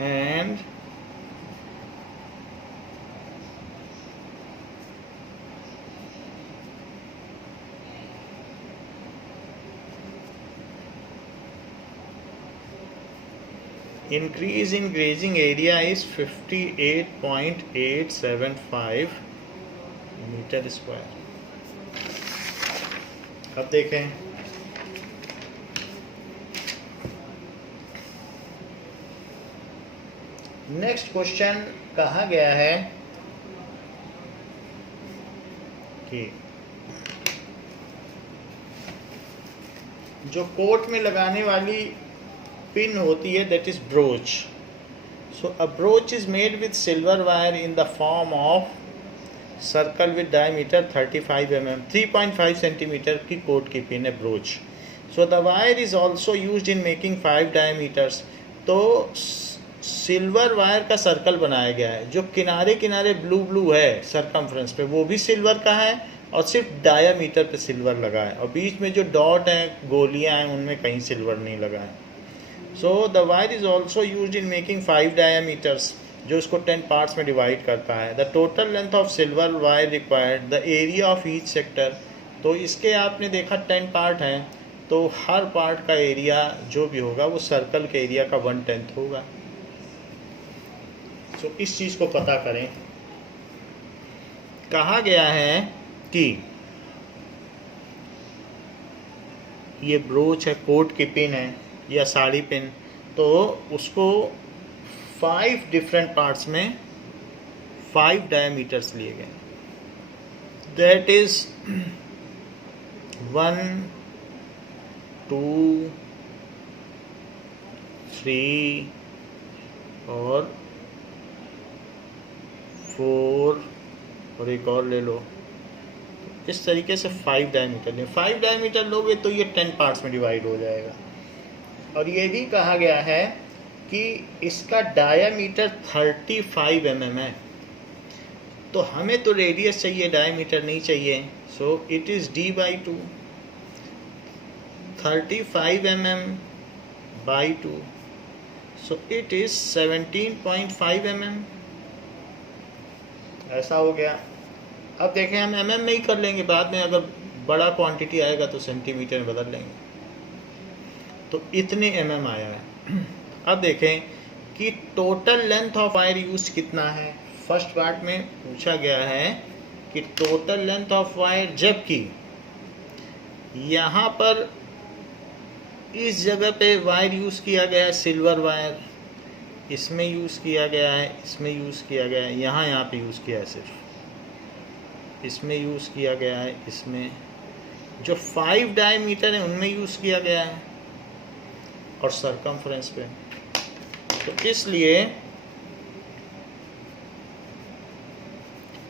And increase in grazing area is 58.875 metre square. अब देखें, नेक्स्ट क्वेश्चन कहा गया है कि जो कोट में लगाने वाली पिन होती है, that is broach. So a broach is made with silver wire in the form of circle with diameter 35 mm। 3.5 centimetre की कोट की पिन है broach. So the wire is also use in making 5 diameters. तो सिल्वर वायर का सर्कल बनाया गया है, जो किनारे किनारे ब्लू ब्लू है सरकमफ्रेंस पे, वो भी सिल्वर का है और सिर्फ डायामीटर पे सिल्वर लगा है, और बीच में जो डॉट हैं, गोलियां हैं, उनमें कहीं सिल्वर नहीं लगा है। So the wire is also use in making 5 diameters, जो इसको 10 पार्ट्स में डिवाइड करता है। The total length of silver wire required, the area of each sector. तो इसके आपने देखा 10 पार्ट हैं, तो हर पार्ट का एरिया जो भी होगा वो सर्कल के एरिया का 1/10 होगा। सो इस चीज़ को पता करें। कहा गया है कि ये ब्रोच है, कोट की पिन है या साड़ी पिन, तो उसको 5 डिफरेंट पार्ट्स में 5 डायमीटर्स लिए गए। दैट इज 1 2 3 और 4 और एक और ले लो। इस तरीके से 5 डायमीटर लें। 5 डायमीटर लोगे तो ये 10 पार्ट्स में डिवाइड हो जाएगा। और ये भी कहा गया है कि इसका डायामीटर 35 mm है, तो हमें तो रेडियस चाहिए, डायमीटर नहीं चाहिए। सो it is d/2, 35 mm by 2, so it is 17.5 mm। ऐसा हो गया। अब देखें, हम mm में ही कर लेंगे, बाद में अगर बड़ा क्वांटिटी आएगा तो सेंटीमीटर में बदल लेंगे। तो इतने mm आया है। अब देखें कि total length of wire use कितना है। फर्स्ट पार्ट में पूछा गया है कि टोटल लेंथ ऑफ वायर, जबकि यहाँ पर इस जगह पे वायर यूज़ किया गया है सिल्वर वायर, इसमें यूज़ किया गया है, इसमें यूज़ किया गया है, यहाँ पे यूज़ किया है, सिर्फ इसमें यूज़ किया गया है, इसमें जो 5 डायमीटर है उनमें यूज़ किया गया है, और सरकमफ्रेंस पे। तो इसलिए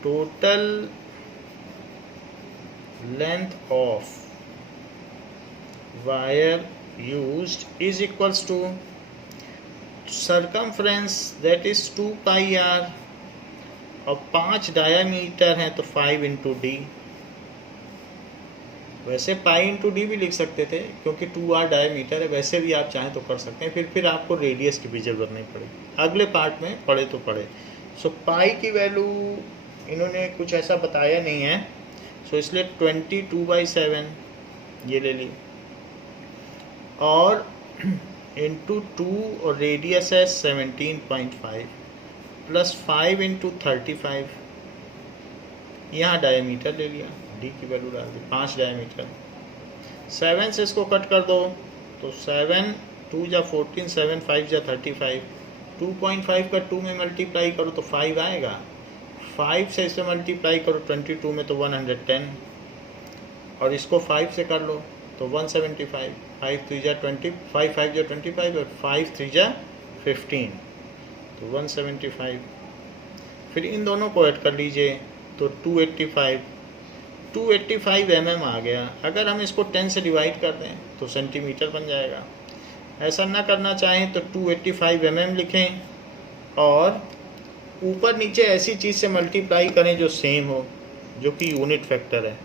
total length of wire used is equals to circumference, that is 2 pi r, और 5 डायामीटर हैं तो 5 इंटू डी। वैसे पाई इंटू डी भी लिख सकते थे क्योंकि 2r डायमीटर है, वैसे भी आप चाहें तो कर सकते हैं, फिर आपको रेडियस की भी ज़रूरत नहीं पड़ेगी। अगले पार्ट में पढ़े तो पढ़े। सो पाई की वैल्यू इन्होंने कुछ ऐसा बताया नहीं है, सो इसलिए 22/7 ये ले ली, और इंटू 2 और रेडियस है 17.5 प्लस 5 इंटू 35, यहाँ डायमीटर ले लिया। डी की वैल्यू डाल दी, 5 डायमीटर। 7 से इसको कट कर दो तो 7 2 जा 14, 7 5 जा 35। 2.5 का 2 में मल्टीप्लाई करो तो 5 आएगा। 5 से इसे मल्टीप्लाई करो 22 में तो 110, और इसको 5 से कर लो तो 175। 5 3 जा 20, 5 5 जा 25 और 5 3 जा 15 तो 175। फिर इन दोनों को ऐड कर लीजिए तो 285 mm आ गया। अगर हम इसको 10 से डिवाइड कर दें तो सेंटीमीटर बन जाएगा। ऐसा ना करना चाहें तो 285 mm लिखें और ऊपर नीचे ऐसी चीज़ से मल्टीप्लाई करें जो सेम हो, जो कि यूनिट फैक्टर है।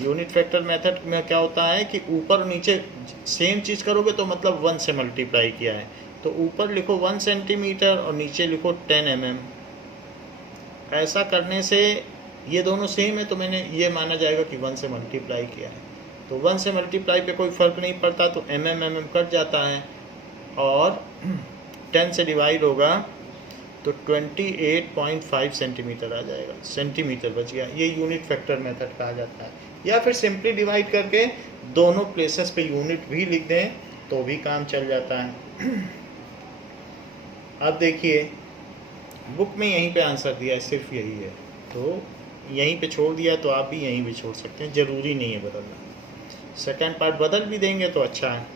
यूनिट फैक्टर मेथड में क्या होता है कि ऊपर और नीचे सेम चीज़ करोगे तो मतलब 1 से मल्टीप्लाई किया है, तो ऊपर लिखो 1 सेंटीमीटर और नीचे लिखो 10 mm। ऐसा करने से ये दोनों सेम है तो मैंने ये माना जाएगा कि 1 से मल्टीप्लाई किया है। तो 1 से मल्टीप्लाई पे कोई फ़र्क नहीं पड़ता तो mm कट जाता है, और 10 से डिवाइड होगा तो 28.5 सेंटीमीटर आ जाएगा। सेंटीमीटर बच गया। ये यूनिट फैक्टर मेथड कहा जाता है। या फिर सिंपली डिवाइड करके दोनों प्लेसेस पे यूनिट भी लिख दें तो भी काम चल जाता है। अब देखिए बुक में यहीं पे आंसर दिया है, सिर्फ यही है, तो यहीं पे छोड़ दिया तो आप भी यहीं पे छोड़ सकते हैं, ज़रूरी नहीं है बदलना। सेकंड पार्ट बदल भी देंगे तो अच्छा है।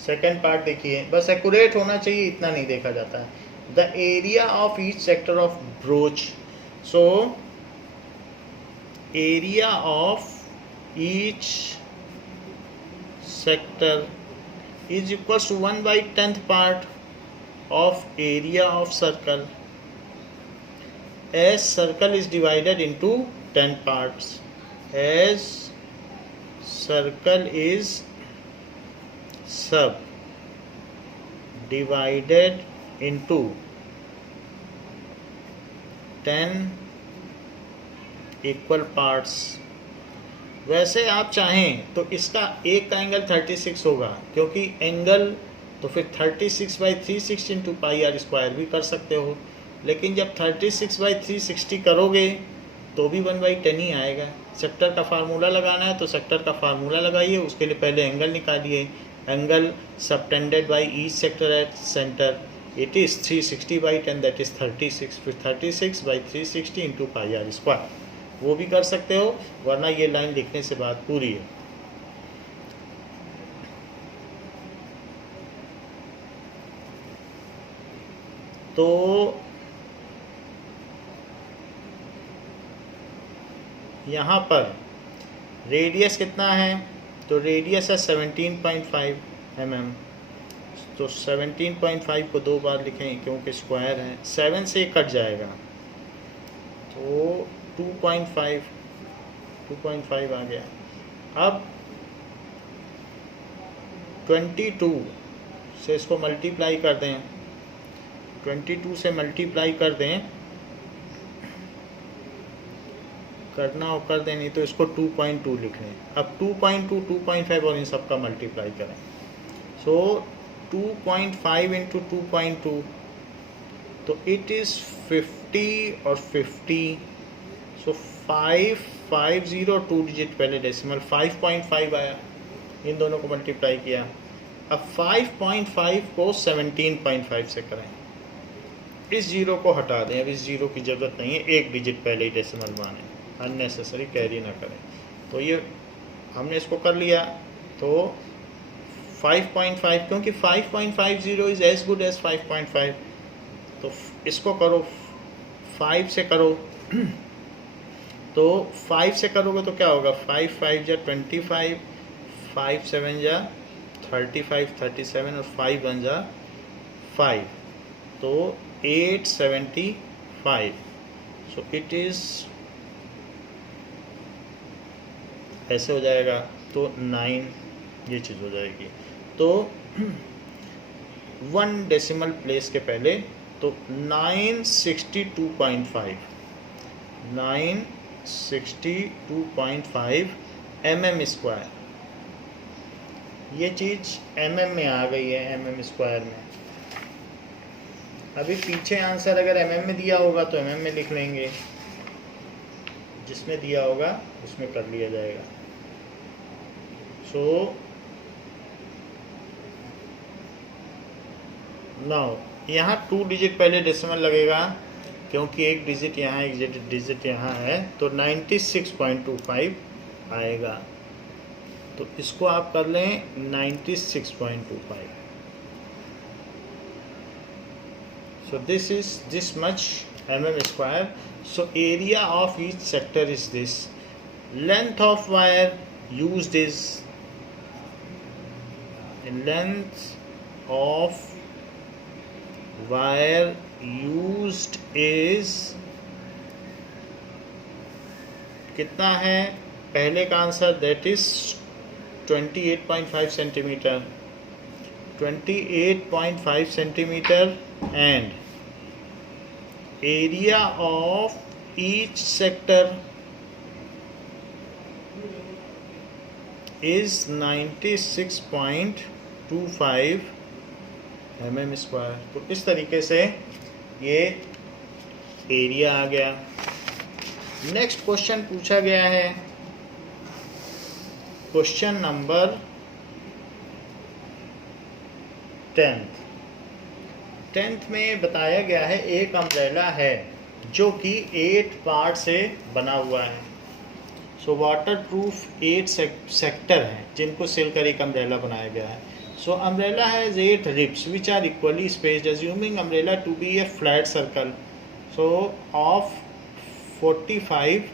सेकंड पार्ट देखिए, बस एक्यूरेट होना चाहिए, इतना नहीं देखा जाता है। The area of each sector of broach, so area of each sector is equals to 1/10th part of area of circle, as circle is divided into 10 parts, as circle is sub divided into 10 equal parts। वैसे आप चाहें तो इसका एक का एंगल 36 होगा, क्योंकि एंगल तो फिर 36/360 इंटू पाई आर स्क्वायर भी कर सकते हो, लेकिन जब 36/360 करोगे तो भी 1/10 ही आएगा। सेक्टर का फार्मूला लगाना है तो सेक्टर का फार्मूला लगाइए, उसके लिए पहले एंगल निकालिए। Angle subtended by each sector at centre, it is 360/10 that is 36। फिर 36/360 इंटू पाई आर स्क्वायर, वो भी कर सकते हो, वरना ये लाइन लिखने से बात पूरी है। तो यहाँ पर रेडियस कितना है, तो रेडियस है 17.5 mm, तो 17.5 को 2 बार लिखें क्योंकि स्क्वायर है। 7 से कट जाएगा तो 2.5 आ गया। अब 22 से इसको मल्टीप्लाई कर दें, 22 से मल्टीप्लाई कर दें, करना हो कर दें, नहीं तो इसको 2.2 लिख लें। अब 2.2, 2.5 और इन सब का मल्टीप्लाई करें, सो 2.5 इंटू 2.2 तो इट इज़ 50 और 50, सो 550, 2 डिजिट पहले डेसिमल 5.5 आया, इन दोनों को मल्टीप्लाई किया। अब 5.5 को 17.5 से करें, इस जीरो को हटा दें, अब इस जीरो की ज़रूरत नहीं है, 1 डिजिट पहले ही डेसिमल माने, अननेसेसरी कैरी ना करें। तो ये हमने इसको कर लिया, तो 5.5, क्योंकि 5.50 इज़ एज गुड एज 5.5, तो इसको करो 5 से करो, तो 5 से करोगे तो क्या होगा, 5 5 जा 25, 5 7 जा 35, 37 और 5 1 जा 5, तो 875। सो इट इज़ ऐसे हो जाएगा, तो 9 ये चीज़ हो जाएगी। तो 1 डेसिमल प्लेस के पहले तो 962.5 mm स्क्वायर, ये चीज़ mm में आ गई है, mm स्क्वायर में। अभी पीछे आंसर अगर mm में दिया होगा तो mm में लिख लेंगे, जिसमें दिया होगा उसमें कर लिया जाएगा। सो नाउ यहाँ 2 डिजिट पहले डेसिमल लगेगा, क्योंकि एक डिजिट यहाँ एक डिजिट यहाँ है, तो 96.25 आएगा। तो इसको आप कर लें 96.25। सो this is this much mm²। So area of each sector is this. Length of wire used is wire used is कितना है? पहले का answer that is 28.5 centimetre, 28.5 centimetre. And area of each sector is 96.25 mm²। तो इस तरीके से ये एरिया आ गया। नेक्स्ट क्वेश्चन पूछा गया है, क्वेश्चन नंबर 10th में बताया गया है एक अम्ब्रेला है जो कि 8 पार्ट से बना हुआ है। सो वाटर प्रूफ 8 सेक्टर हैं जिनको सिल कर एक अम्ब्रेला बनाया गया है। So umbrella has 8 ribs which are equally spaced, assuming umbrella to be a flat circle, so of 45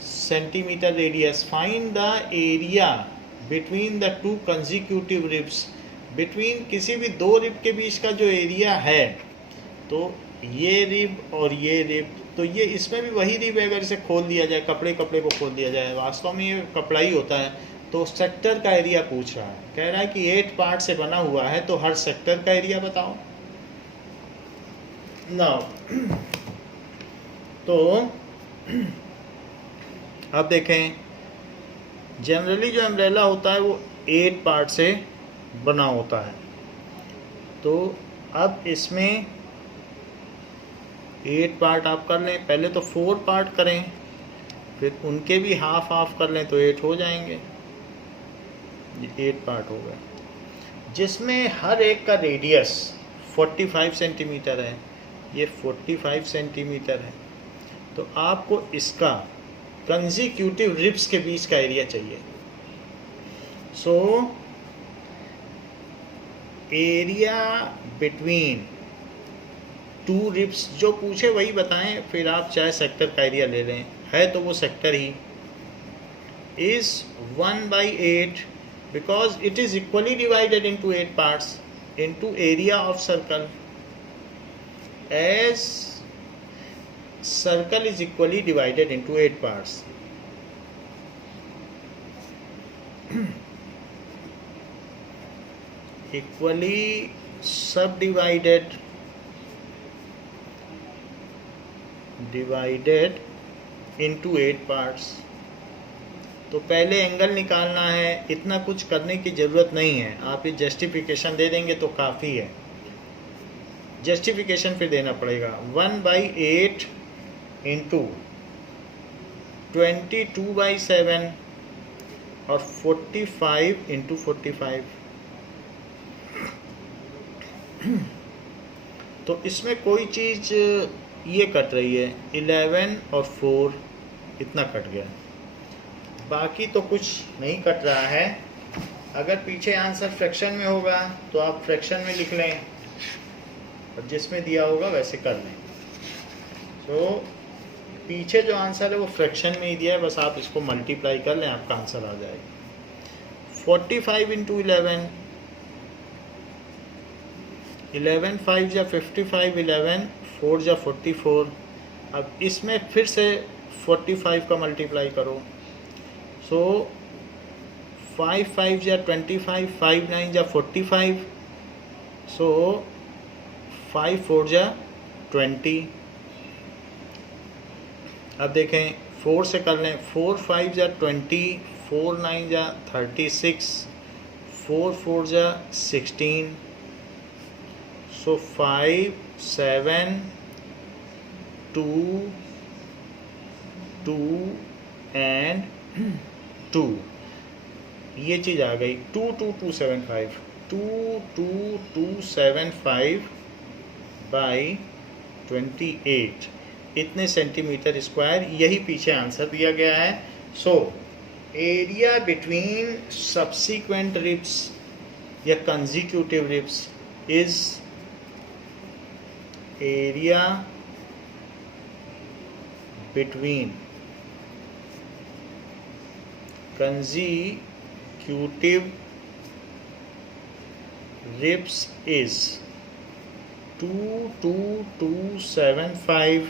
centimeter radius. Find the area between the two consecutive ribs. Between किसी भी दो रिब के बीच का जो एरिया है, तो ये रिब और ये रिब, तो ये इसमें भी वही रिब है। अगर इसे खोल दिया जाए, कपड़े को खोल दिया जाए, वास्तव में ये कपड़ा ही होता है। तो सेक्टर का एरिया पूछ रहा है, कह रहा है कि 8 पार्ट से बना हुआ है, तो हर सेक्टर का एरिया बताओ। नाउ तो अब देखें, जनरली जो अम्ब्रेला होता है वो 8 पार्ट से बना होता है। तो अब इसमें 8 पार्ट आप कर लें, पहले तो 4 पार्ट करें, फिर उनके भी हाफ कर लें तो 8 हो जाएंगे। 8 पार्ट हो गए, जिसमें हर एक का रेडियस 45 सेंटीमीटर है। ये 45 सेंटीमीटर है। तो आपको इसका कंसेक्यूटिव रिब्स के बीच का एरिया चाहिए। सो एरिया बिटवीन 2 रिब्स, जो पूछे वही बताएं, फिर आप चाहे सेक्टर का एरिया ले लें, है तो वो sector he, is 1/8 because it is equally divided into 8 parts into area of circle, as circle is equally divided into 8 parts. Equally subdivided, divided into 8 parts. तो पहले एंगल निकालना है, इतना कुछ करने की ज़रूरत नहीं है। आप ये जस्टिफिकेशन दे देंगे तो काफ़ी है। जस्टिफिकेशन फिर देना पड़ेगा। 1/8 इंटू 22/7 और 45 इंटू 45। तो इसमें कोई चीज़ ये कट रही है, 11 और 4 इतना कट गया, बाकी तो कुछ नहीं कट रहा है। अगर पीछे आंसर फ्रैक्शन में होगा तो आप फ्रैक्शन में लिख लें, और जिसमें दिया होगा वैसे कर लें। तो पीछे जो आंसर है वो फ्रैक्शन में ही दिया है, बस आप इसको मल्टीप्लाई कर लें, आपका आंसर आ जाएगा। 45 इंटू 11, 11 5 या 55, 11 4 या 44। अब इसमें फिर से 45 का मल्टीप्लाई करो। सो 5 5 या 25, 5 9 या 45। सो 5 4 या 20। अब देखें 4 से कर लें, 4 5 या 20, 4 9 या 36, 4 4 या 16। सो 5 7 2 2 एंड 2, ये चीज़ आ गई 22275, 22275 बाई 28, इतने सेंटीमीटर स्क्वायर, यही पीछे आंसर दिया गया है। So area between subsequent ribs या consecutive ribs is area between consecutive ribs is 22275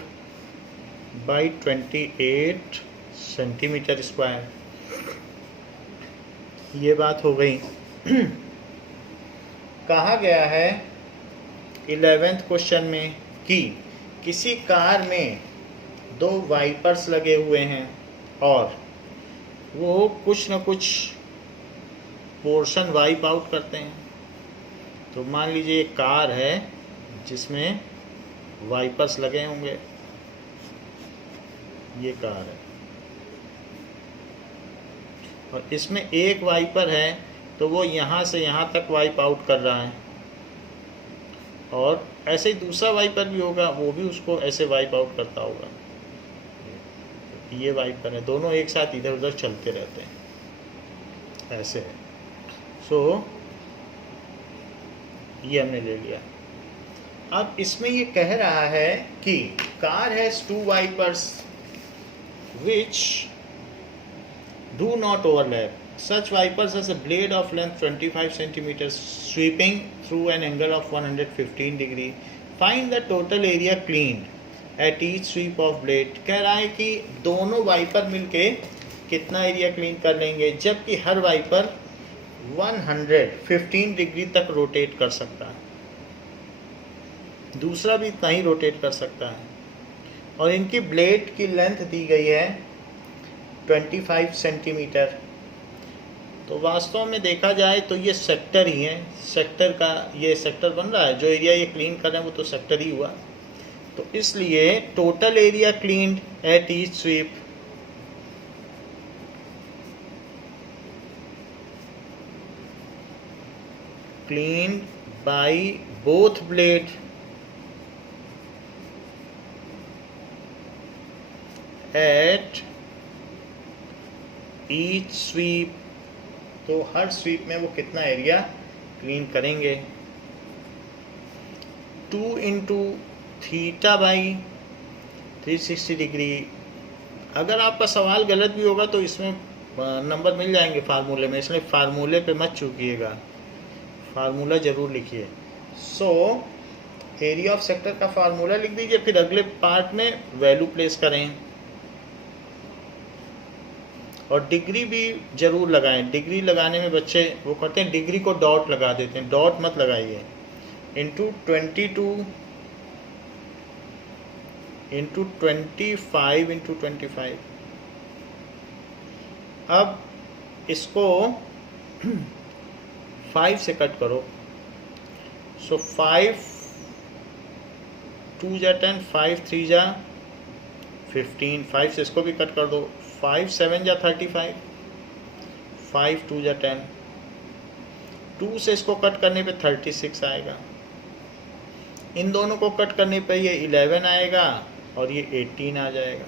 by 28 centimetre square. ये बात हो गई। कहा गया है 11th क्वेश्चन में कि किसी कार में 2 वाइपर्स लगे हुए हैं और वो कुछ न कुछ पोर्शन वाइप आउट करते हैं। तो मान लीजिए एक कार है जिसमें वाइपर्स लगे होंगे, ये कार है और इसमें एक वाइपर है तो वो यहाँ से यहाँ तक वाइप आउट कर रहा है, और ऐसे ही दूसरा वाइपर भी होगा, वो भी उसको ऐसे वाइप आउट करता होगा। ये वाइपर है, दोनों एक साथ इधर उधर चलते रहते हैं, ऐसे है। सो ये हमने ले लिया। अब इसमें ये कह रहा है कि car has 2 wipers which do not overlap. Such wipers has a blade of length 25 centimeters sweeping through an angle of 115 degree. Find the total area cleaned at each sweep of blade. कह रहा है कि दोनों वाइपर मिलके कितना एरिया क्लीन कर लेंगे, जबकि हर वाइपर 115 डिग्री तक रोटेट कर सकता है, दूसरा भी इतना ही रोटेट कर सकता है, और इनकी ब्लेड की लेंथ दी गई है 25 सेंटीमीटर। तो वास्तव में देखा जाए तो ये सेक्टर ही है, सेक्टर का ये सेक्टर बन रहा है, जो एरिया ये क्लीन कर रहे हैं वो तो सेक्टर ही हुआ। तो इसलिए total area cleaned at each sweep cleaned by both blade at each sweep। तो हर स्वीप में वो कितना एरिया क्लीन करेंगे। 2 इंटू थीटा बाई 360 डिग्री। अगर आपका सवाल गलत भी होगा तो इसमें नंबर मिल जाएंगे फार्मूले में, इसलिए फार्मूले पे मत चूकिएगा, फार्मूला ज़रूर लिखिए। सो एरिया ऑफ सेक्टर का फार्मूला लिख दीजिए, फिर अगले पार्ट में वैल्यू प्लेस करें, और डिग्री भी ज़रूर लगाएं। डिग्री लगाने में बच्चे वो करते हैं डिग्री को डॉट लगा देते हैं, डॉट मत लगाइए। Into 22 into 25 into 25। अब इसको 5 से कट करो। सो 5 2 जा 10, 5 3 जा 15, 5 से इसको भी कट कर दो। 5 7 जा 35, 5 2 जा 10, 2 से इसको कट करने पे 36 आएगा। इन दोनों को कट करने पे ये 11 आएगा और ये 18 आ जाएगा।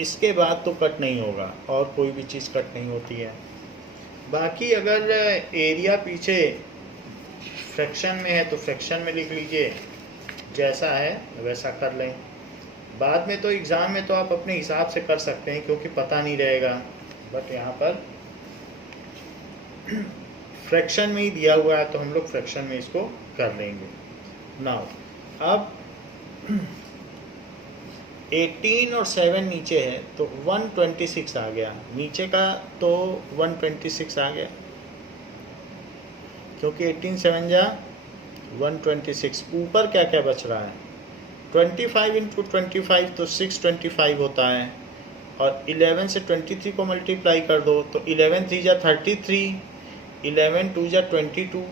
इसके बाद तो कट नहीं होगा, और कोई भी चीज़ कट नहीं होती है। बाकी अगर एरिया पीछे फ्रैक्शन में है तो फ्रैक्शन में लिख लीजिए, जैसा है वैसा कर लें। बाद में तो एग्ज़ाम में तो आप अपने हिसाब से कर सकते हैं क्योंकि पता नहीं रहेगा, बट यहाँ पर फ्रैक्शन में ही दिया हुआ है तो हम लोग फ्रैक्शन में इसको कर लेंगे। नाउ अब 18 और 7 नीचे है तो 126 आ गया, नीचे का तो 126 आ गया क्योंकि 18 7 जा 126। ऊपर क्या क्या बच रहा है, 25 इंटू 25 तो 625 होता है, और 11 से 23 को मल्टीप्लाई कर दो तो 11 3 जा 33, 11 2 जा 22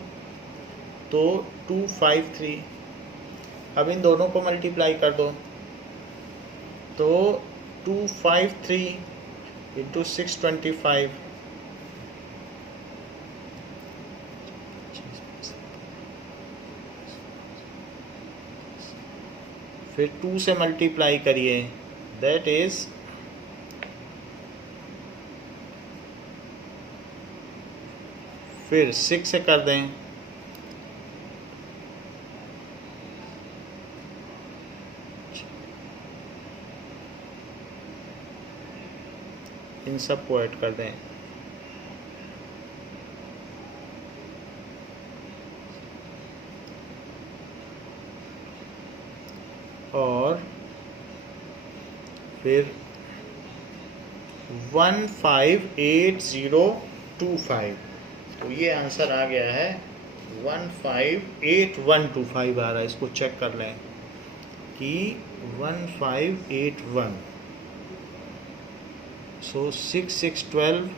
तो 253। अब इन दोनों को मल्टीप्लाई कर दो तो 253 इंटू 625, फिर 2 से मल्टीप्लाई करिए, दैट इज फिर 6 से कर दें, इन सब को ऐड कर दें, और फिर 158025, तो ये आंसर आ गया है 158125 आ रहा है। इसको चेक कर लें कि 1581, सो 6612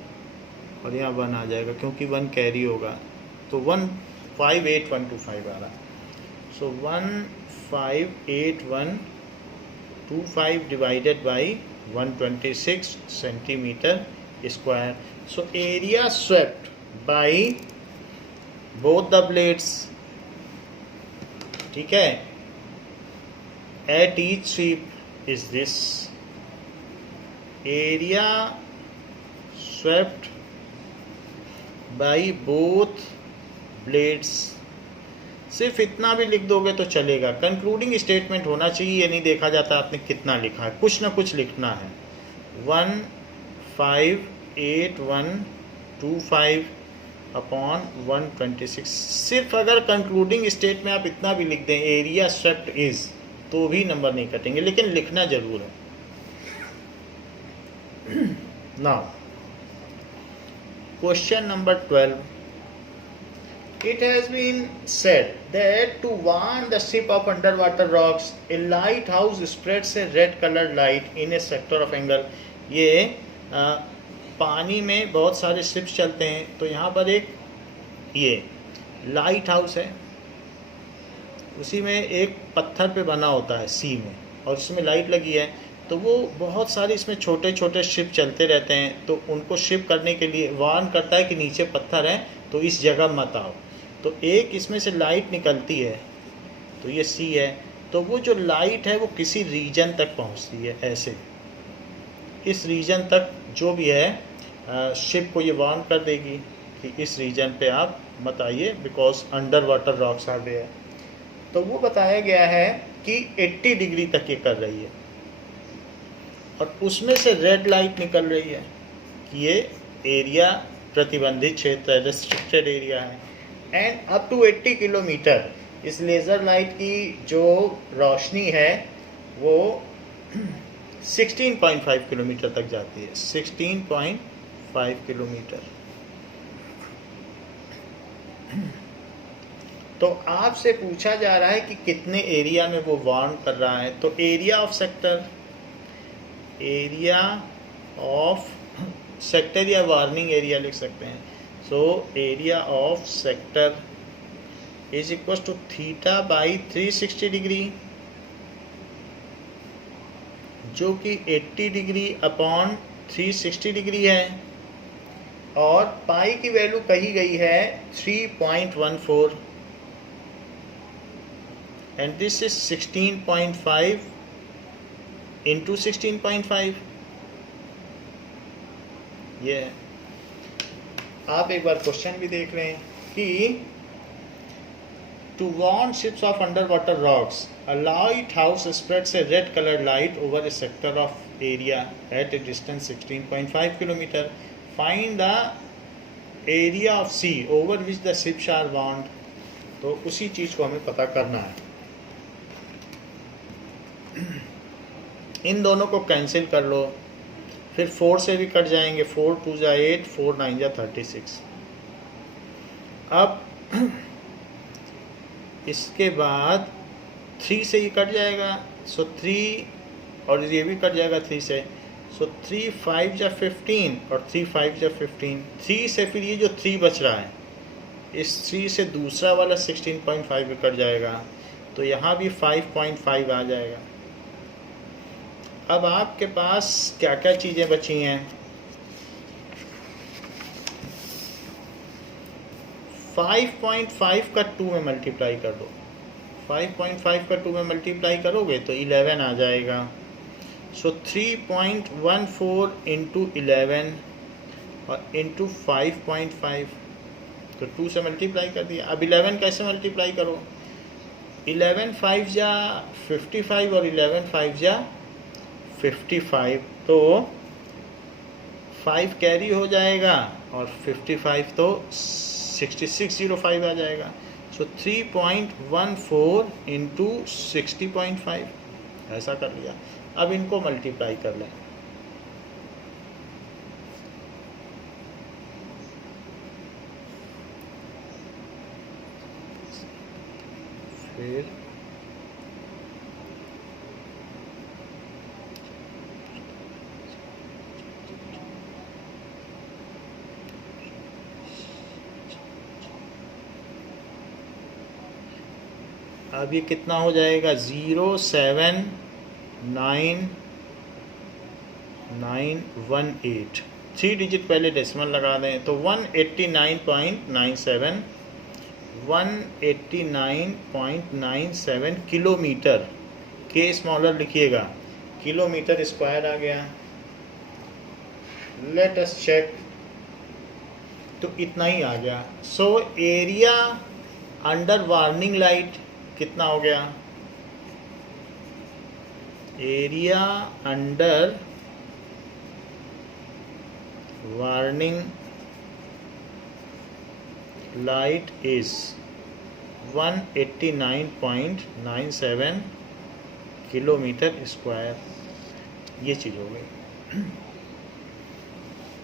और यहाँ 1 आ जाएगा क्योंकि 1 कैरी होगा, तो 158125 आ रहा है। So 158125 divided by 126 centimetre square. So area swept by both the blades, ठीक है, at each sweep is this area swept by both blades. सिर्फ इतना भी लिख दोगे तो चलेगा, कंक्लूडिंग स्टेटमेंट होना चाहिए, ये नहीं देखा जाता आपने कितना लिखा है, कुछ ना कुछ लिखना है। 158125 अपॉन 126, सिर्फ अगर कंक्लूडिंग स्टेट में आप इतना भी लिख दें एरिया स्वेप्ट इज, तो भी नंबर नहीं कटेंगे, लेकिन लिखना जरूर है। Now question number 12, it has been said that to warn the ship of underwater rocks, a lighthouse spreads a red colored light in a sector of angle। ये पानी में बहुत सारे शिप्स चलते हैं, तो यहाँ पर एक ये लाइट हाउस है, उसी में एक पत्थर पे बना होता है सी में, और इसमें लाइट लगी है, तो वो बहुत सारे इसमें छोटे छोटे शिप चलते रहते हैं, तो उनको शिप करने के लिए वार्न करता है कि नीचे पत्थर है तो इस जगह मत आओ। तो एक इसमें से लाइट निकलती है, तो ये सी है, तो वो जो लाइट है वो किसी रीजन तक पहुंचती है, ऐसे इस रीजन तक जो भी है शिप को ये वार्न कर देगी कि इस रीजन पे आप मत आइए, बिकॉज अंडर वाटर रॉक्स आ गए। तो वो बताया गया है कि 80 डिग्री तक ये कर रही है, और उसमें से रेड लाइट निकल रही है कि ये एरिया प्रतिबंधित क्षेत्र है, रेस्ट्रिक्टेड एरिया है, एंड अप टू 80 किलोमीटर इस लेज़र लाइट की जो रोशनी है वो 16.5 किलोमीटर तक जाती है, 16.5 किलोमीटर। तो आपसे पूछा जा रहा है कि कितने एरिया में वो वार्न कर रहा है, तो area of sector, area of sector या वार्निंग एरिया लिख सकते हैं। So area of sector is equal to theta by 360 degree, जो कि 80 डिग्री अपॉन 360 डिग्री है, और पाई की वैल्यू कही गई है 3.14, एंड दिस इज 16.5 इंटू 16.5। ये है। आप एक बार क्वेश्चन भी देख लें कि to warn ships of under water rocks, a lighthouse spreads a red colored light over a sector of area at a distance 16.5 kilometer. Find the area of sea over which the ships are warned. तो उसी चीज़ को हमें पता करना है। इन दोनों को कैंसिल कर लो, फिर 4 से भी कट जाएंगे, 4 2 जा 8, 4 9 जा 36। अब इसके बाद 3 से ये कट जाएगा, सो 3, और ये भी कट जाएगा 3 से, सो 3 5 जा 15 और 3 5 जा 15। 3 से फिर ये जो 3 बच रहा है, इस 3 से दूसरा वाला 16.5 भी कट जाएगा, तो यहाँ भी 5.5 आ जाएगा। अब आपके पास क्या क्या चीज़ें बची हैं? 5.5 का 2 में मल्टीप्लाई कर दो। 5.5 का 2 में मल्टीप्लाई करोगे तो 11 आ जाएगा। सो 3.14 इंटू 11 और इंटू 5.5, तो 2 से मल्टीप्लाई कर दिया। अब 11 कैसे मल्टीप्लाई करो? 11 5 जा 55 और 11 5 जा 55, तो 5 कैरी हो जाएगा और 55 तो 6605 आ जाएगा। सो 3.14 इंटू 60.5 ऐसा कर लिया। अब इनको मल्टीप्लाई कर लें। फिर अब ये कितना हो जाएगा? 079,918। 3 डिजिट पहले डेसिमल लगा दें तो 189.97 189.97 किलोमीटर, के स्मॉलर लिखिएगा, किलोमीटर स्क्वायर आ गया। लेट अस चेक, तो इतना ही आ गया। So area under warning light कितना हो गया? Area under warning light is 189.97 kilometre square. ये चीज़ हो गई।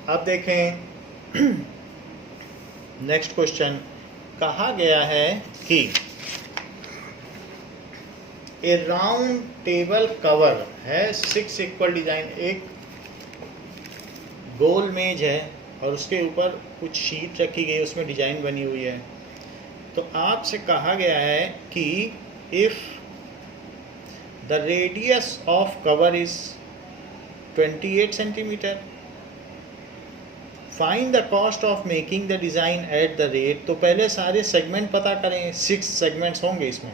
अब देखें नेक्स्ट क्वेश्चन। कहा गया है कि ए राउंड टेबल कवर है 6 इक्वल डिजाइन। एक गोल मेज है और उसके ऊपर कुछ शीट रखी गई, उसमें डिजाइन बनी हुई है। तो आपसे कहा गया है कि if the radius of cover is 28 centimetre, find the cost of making the design at the rate. तो पहले सारे सेगमेंट पता करें, 6 सेगमेंट्स होंगे इसमें,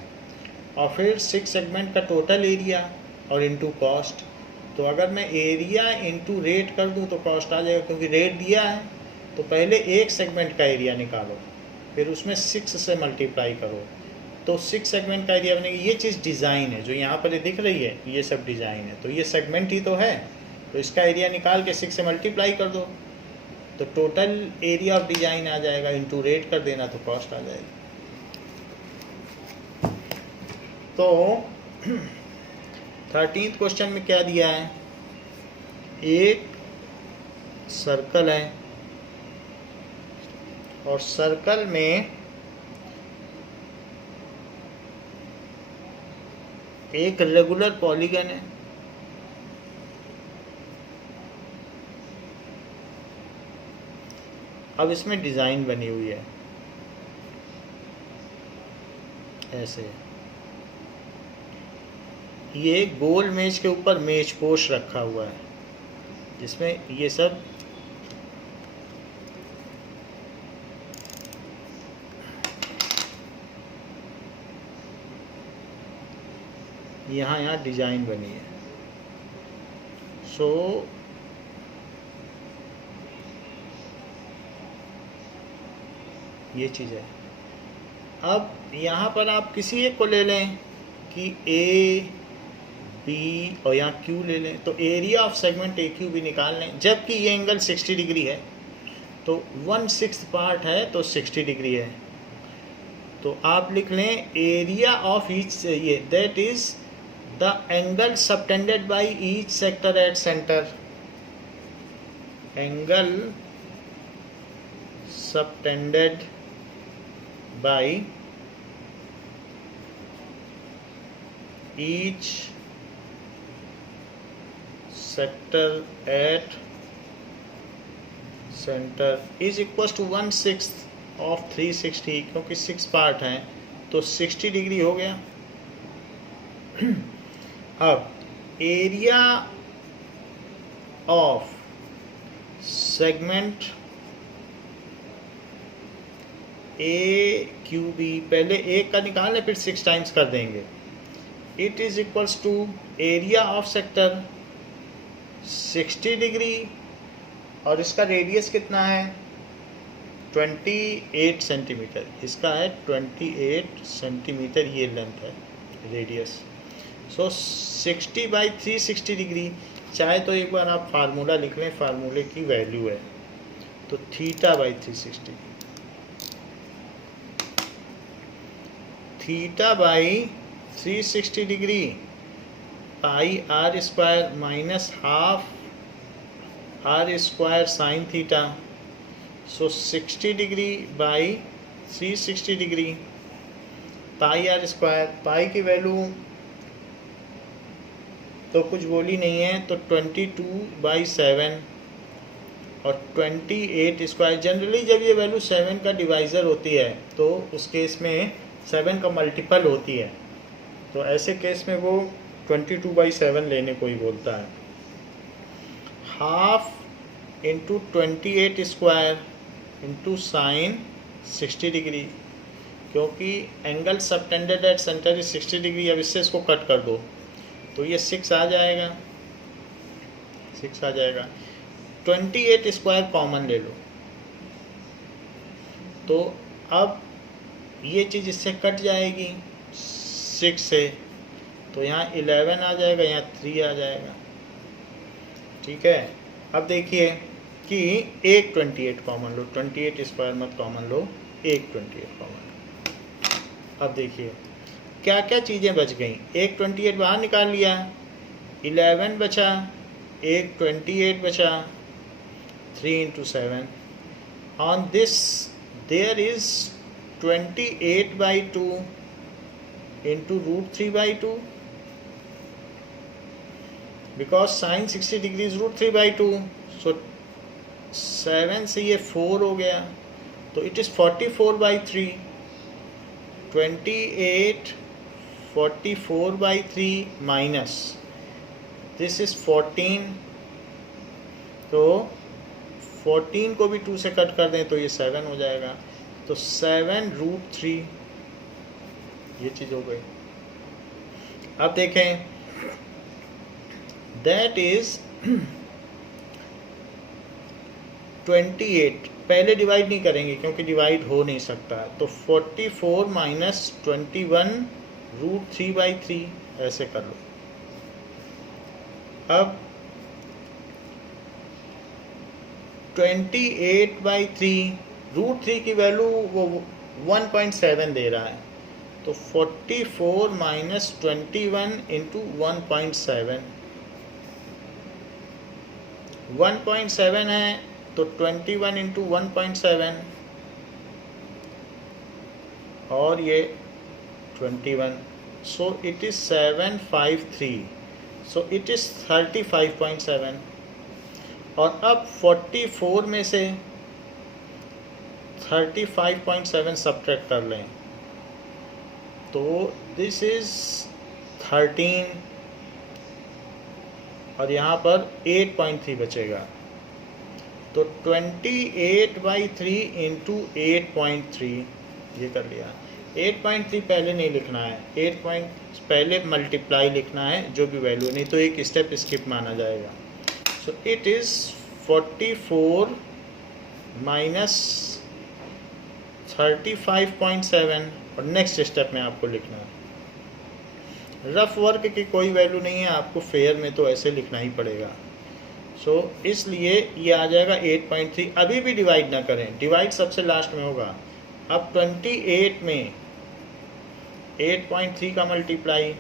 और फिर 6 सेगमेंट का टोटल एरिया और इनटू कॉस्ट। तो अगर मैं एरिया इनटू रेट कर दूं तो कॉस्ट आ जाएगा, क्योंकि रेट दिया है। तो पहले एक सेगमेंट का एरिया निकालो, फिर उसमें 6 से मल्टीप्लाई करो, तो 6 सेगमेंट का एरिया बनेगी। ये चीज़ डिज़ाइन है जो यहाँ पर दिख रही है, ये सब डिज़ाइन है। तो ये सेगमेंट ही तो है, तो इसका एरिया निकाल के 6 से मल्टीप्लाई कर दो, तो टोटल एरिया ऑफ डिज़ाइन आ जाएगा। इनटू रेट कर देना तो कॉस्ट आ जाएगी। तो 13th क्वेश्चन में क्या दिया है? एक सर्कल है और सर्कल में एक रेगुलर पॉलीगन है। अब इसमें डिज़ाइन बनी हुई है ऐसे। ये गोल मेज के ऊपर मेज पोश रखा हुआ है, जिसमें ये सब यहाँ डिज़ाइन बनी है। सो ये चीज़ है। अब यहाँ पर आप किसी एक को ले लें कि ए बी और यहाँ क्यू ले लें, तो area of segment A Q भी निकाल लें। जबकि ये एंगल 60 डिग्री है, तो 1/6 पार्ट है तो 60 डिग्री है। तो आप लिख लें एरिया ऑफ ईच, ये that is the angle subtended by each sector at centre. Angle subtended by each sector at centre is equal to 1/6 of 360, क्योंकि 6 पार्ट हैं तो 60 डिग्री हो गया। अब area of segment A Q B, पहले ए का निकालें फिर 6 टाइम्स कर देंगे, it is equals to area of sector 60 degree और इसका रेडियस कितना है 28 सेंटीमीटर, इसका है 28 सेंटीमीटर ये लेंथ है रेडियस। सो 60 बाई 360 डिग्री, चाहे तो एक बार आप फार्मूला लिख लें, फार्मूले की वैल्यू है तो theta by 360, theta by 360 degree pi are square minus half are square sine theta. So 60 degree by 360 degree pi are square, pi की वैल्यू तो कुछ बोली नहीं है तो 22/7 और 28 स्क्वायर। जनरली जब ये वैल्यू 7 का डिवाइज़र होती है तो उस केस में 7 का मल्टीपल होती है, तो ऐसे केस में वो 22/7 लेने को ही बोलता है। Half into 28 square into sine 60 degree, क्योंकि angle subtended at centre is 60 degree. अब इससे इसको कट कर दो तो ये 6 आ जाएगा, 6 आ जाएगा। 28 स्क्वायर कॉमन ले लो तो अब ये चीज़ इससे कट जाएगी 6 से, तो यहाँ 11 आ जाएगा, यहाँ 3 आ जाएगा। ठीक है, अब देखिए कि एक 28 कॉमन लो, 28 स्क्वायर मत कॉमन लो, एक 28 कॉमन लो। अब देखिए क्या क्या चीज़ें बच गई, एक 28 बाहर निकाल लिया, 11 बचा, एक 28 बचा, 3 into 7 on this there is 28/2 into √3/2 because sin 60 degree is √3/2, so 7 से ये 4 हो गया तो it is 44/3, 28 44/3 minus this is 14, तो 14 को भी 2 से कट कर दें तो ये 7 हो जाएगा, तो 7√3 ये चीज़ हो गई। अब देखें दैट इज 28, पहले डिवाइड नहीं करेंगे क्योंकि डिवाइड हो नहीं सकता, तो 44 माइनस 21 √3/3 ऐसे कर लो। अब 28/3 √3 की वैल्यू वो 1.7 दे रहा है, तो 44 माइनस 21 इंटू 1.7, 1.7 है तो 21 इंटू 1.7 और ये 21, so it is 753, so it is 35.7। और अब 44 में से 35.7 सब्ट्रैक्ट कर लें तो दिस इज 13 और यहाँ पर 8.3 बचेगा, तो 28/3 इंटू 8.3 ये कर लिया। 8.3 पहले नहीं लिखना है, 8 पहले मल्टीप्लाई लिखना है जो भी वैल्यू, नहीं तो एक स्टेप स्किप माना जाएगा। सो इट इज़ 44 माइनस 35.7 और नेक्स्ट स्टेप में आपको लिखना है। रफ वर्क की कोई वैल्यू नहीं है, आपको फेयर में तो ऐसे लिखना ही पड़ेगा। सो इसलिए ये आ जाएगा 8.3। अभी भी डिवाइड ना करें, डिवाइड सबसे लास्ट में होगा। अब 28 में 8.3 का मल्टीप्लाई,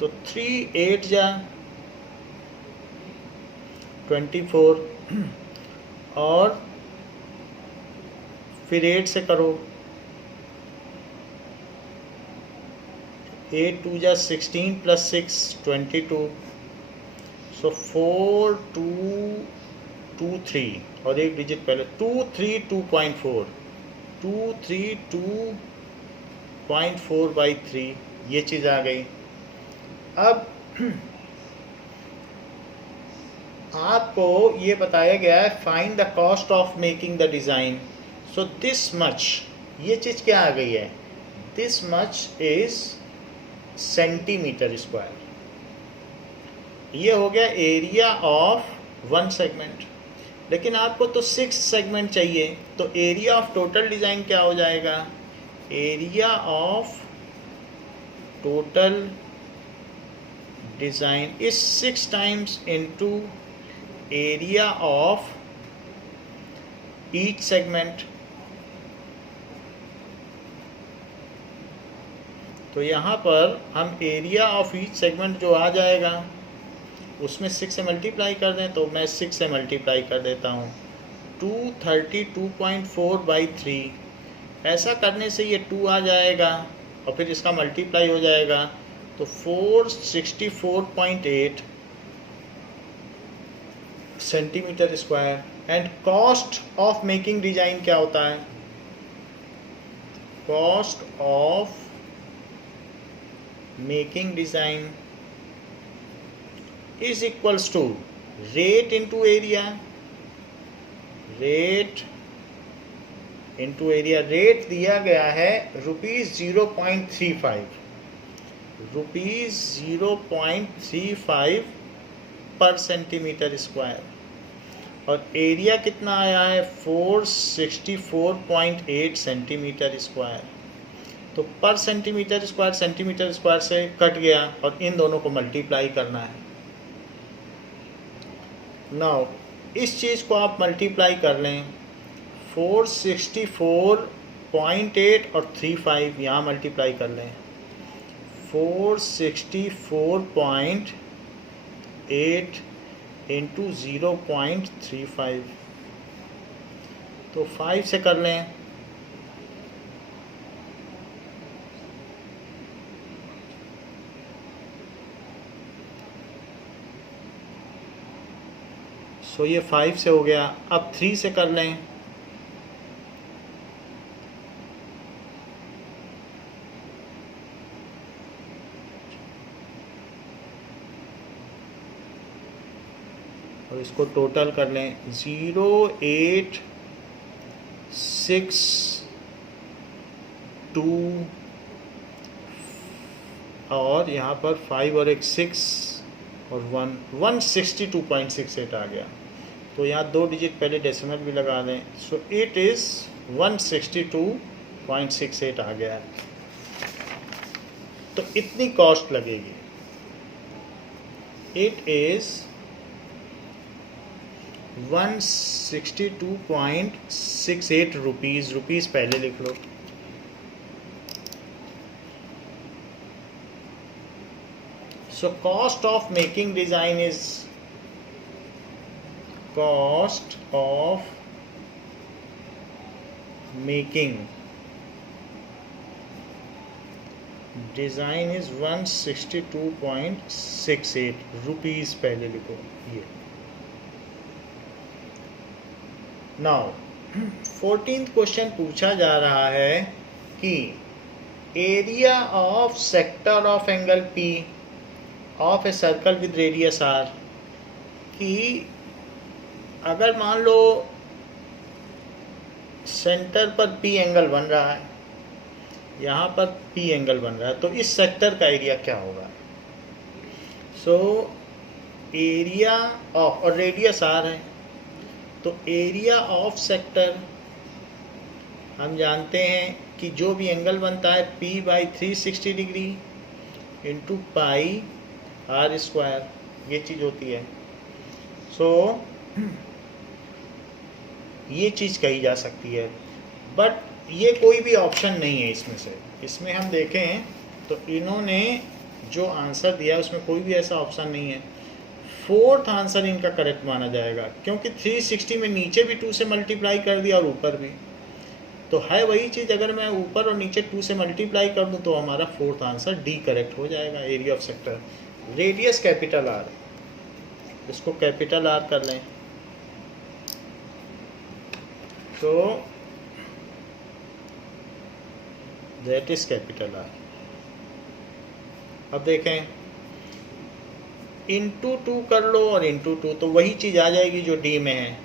तो 3 8 जा 24 और फिर 8 से करो, 8 2 जा 16 प्लस 6 22, सो 4 2 2 3 और एक डिजिट पहले 2 3 2.4 2 3 2.4/3 ये चीज़ आ गई। अब आपको ये बताया गया है find the cost of making the design. So this much, ये चीज़ क्या आ गई है, this much is centimetre square. ये हो गया एरिया ऑफ वन सेगमेंट। लेकिन आपको तो 6 सेगमेंट चाहिए, तो एरिया ऑफ टोटल डिज़ाइन क्या हो जाएगा, area of total design is 6 times into area of each segment. तो यहाँ पर हम एरिया ऑफ ईच सेगमेंट जो आ जाएगा उसमें 6 से मल्टीप्लाई कर दें, तो मैं 6 से मल्टीप्लाई कर देता हूँ, 232.4/3। ऐसा करने से ये 2 आ जाएगा और फिर इसका मल्टीप्लाई हो जाएगा, तो 464.8 centimetre square. And cost of making design क्या होता है, cost of making design is equals to rate into area, rate into area। Rate दिया गया है ₹0.35, ₹0.35 पर सेंटीमीटर स्क्वायर, और एरिया कितना आया है 464.8 सेंटीमीटर स्क्वायर। तो पर सेंटीमीटर स्क्वायर से कट गया और इन दोनों को मल्टीप्लाई करना है। नाउ इस चीज़ को आप मल्टीप्लाई कर लें, 464.8 और 35 यहाँ मल्टीप्लाई कर लें, 464.8 इंटू 0.35, तो 5 से कर लें, सो ये 5 से हो गया। अब 3 से कर लें, और इसको टोटल कर लें, 0.862 और यहाँ पर 5 और एक 6 और 162.68 आ गया। तो यहाँ 2 डिजिट पहले डेसिमल भी लगा दें, सो इट इज़ 162.68 आ गया। तो इतनी कॉस्ट लगेगी, इट इज़ 162.68 रुपीज़ पहले लिख लो। So cost of making design is cost of making design is 162.68 rupees पहले लिखो ये। नाउ 14th क्वेश्चन पूछा जा रहा है कि area of sector of angle P of a circle with radius R, कि अगर मान लो सेंटर पर P एंगल बन रहा है, यहाँ पर P एंगल बन रहा है, तो इस सेक्टर का एरिया क्या होगा। सो एरिया ऑफ, और रेडियस R है, तो एरिया ऑफ सेक्टर हम जानते हैं कि जो भी एंगल बनता है P/360 degree into pi R square, ये चीज़ होती है। सो ये चीज़ कही जा सकती है, बट ये कोई भी ऑप्शन नहीं है इसमें से। इसमें हम देखें तो इन्होंने जो आंसर दिया उसमें कोई भी ऐसा ऑप्शन नहीं है। 4th आंसर इनका करेक्ट माना जाएगा, क्योंकि 360 में नीचे भी 2 से मल्टीप्लाई कर दिया और ऊपर भी, तो है वही चीज़। अगर मैं ऊपर और नीचे 2 से मल्टीप्लाई कर दूं तो हमारा 4th आंसर डी करेक्ट हो जाएगा, area of sector. Radius capital R, इसको कैपिटल R कर लें, तो दैट इज कैपिटल R। अब देखें इंटू 2 कर लो और इंटू 2, तो वही चीज़ आ जाएगी जो डी में है।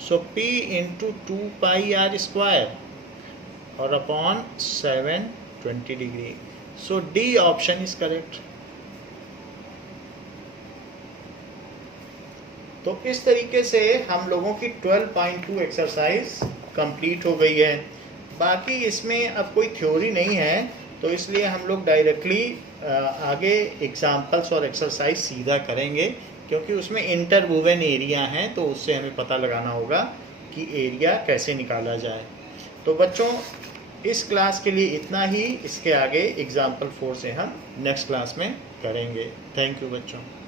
सो P इंटू 2πr² और upon 720 degree. So D option is correct. तो इस तरीके से हम लोगों की 12.2 एक्सरसाइज कंप्लीट हो गई है। बाकी इसमें अब कोई थ्योरी नहीं है, तो इसलिए हम लोग डायरेक्टली आगे एग्जाम्पल्स और एक्सरसाइज सीधा करेंगे, क्योंकि उसमें इंटरवोवन एरिया हैं, तो उससे हमें पता लगाना होगा कि एरिया कैसे निकाला जाए। तो बच्चों इस क्लास के लिए इतना ही। इसके आगे एग्जाम्पल 4 से हम नेक्स्ट क्लास में करेंगे। थैंक यू बच्चों।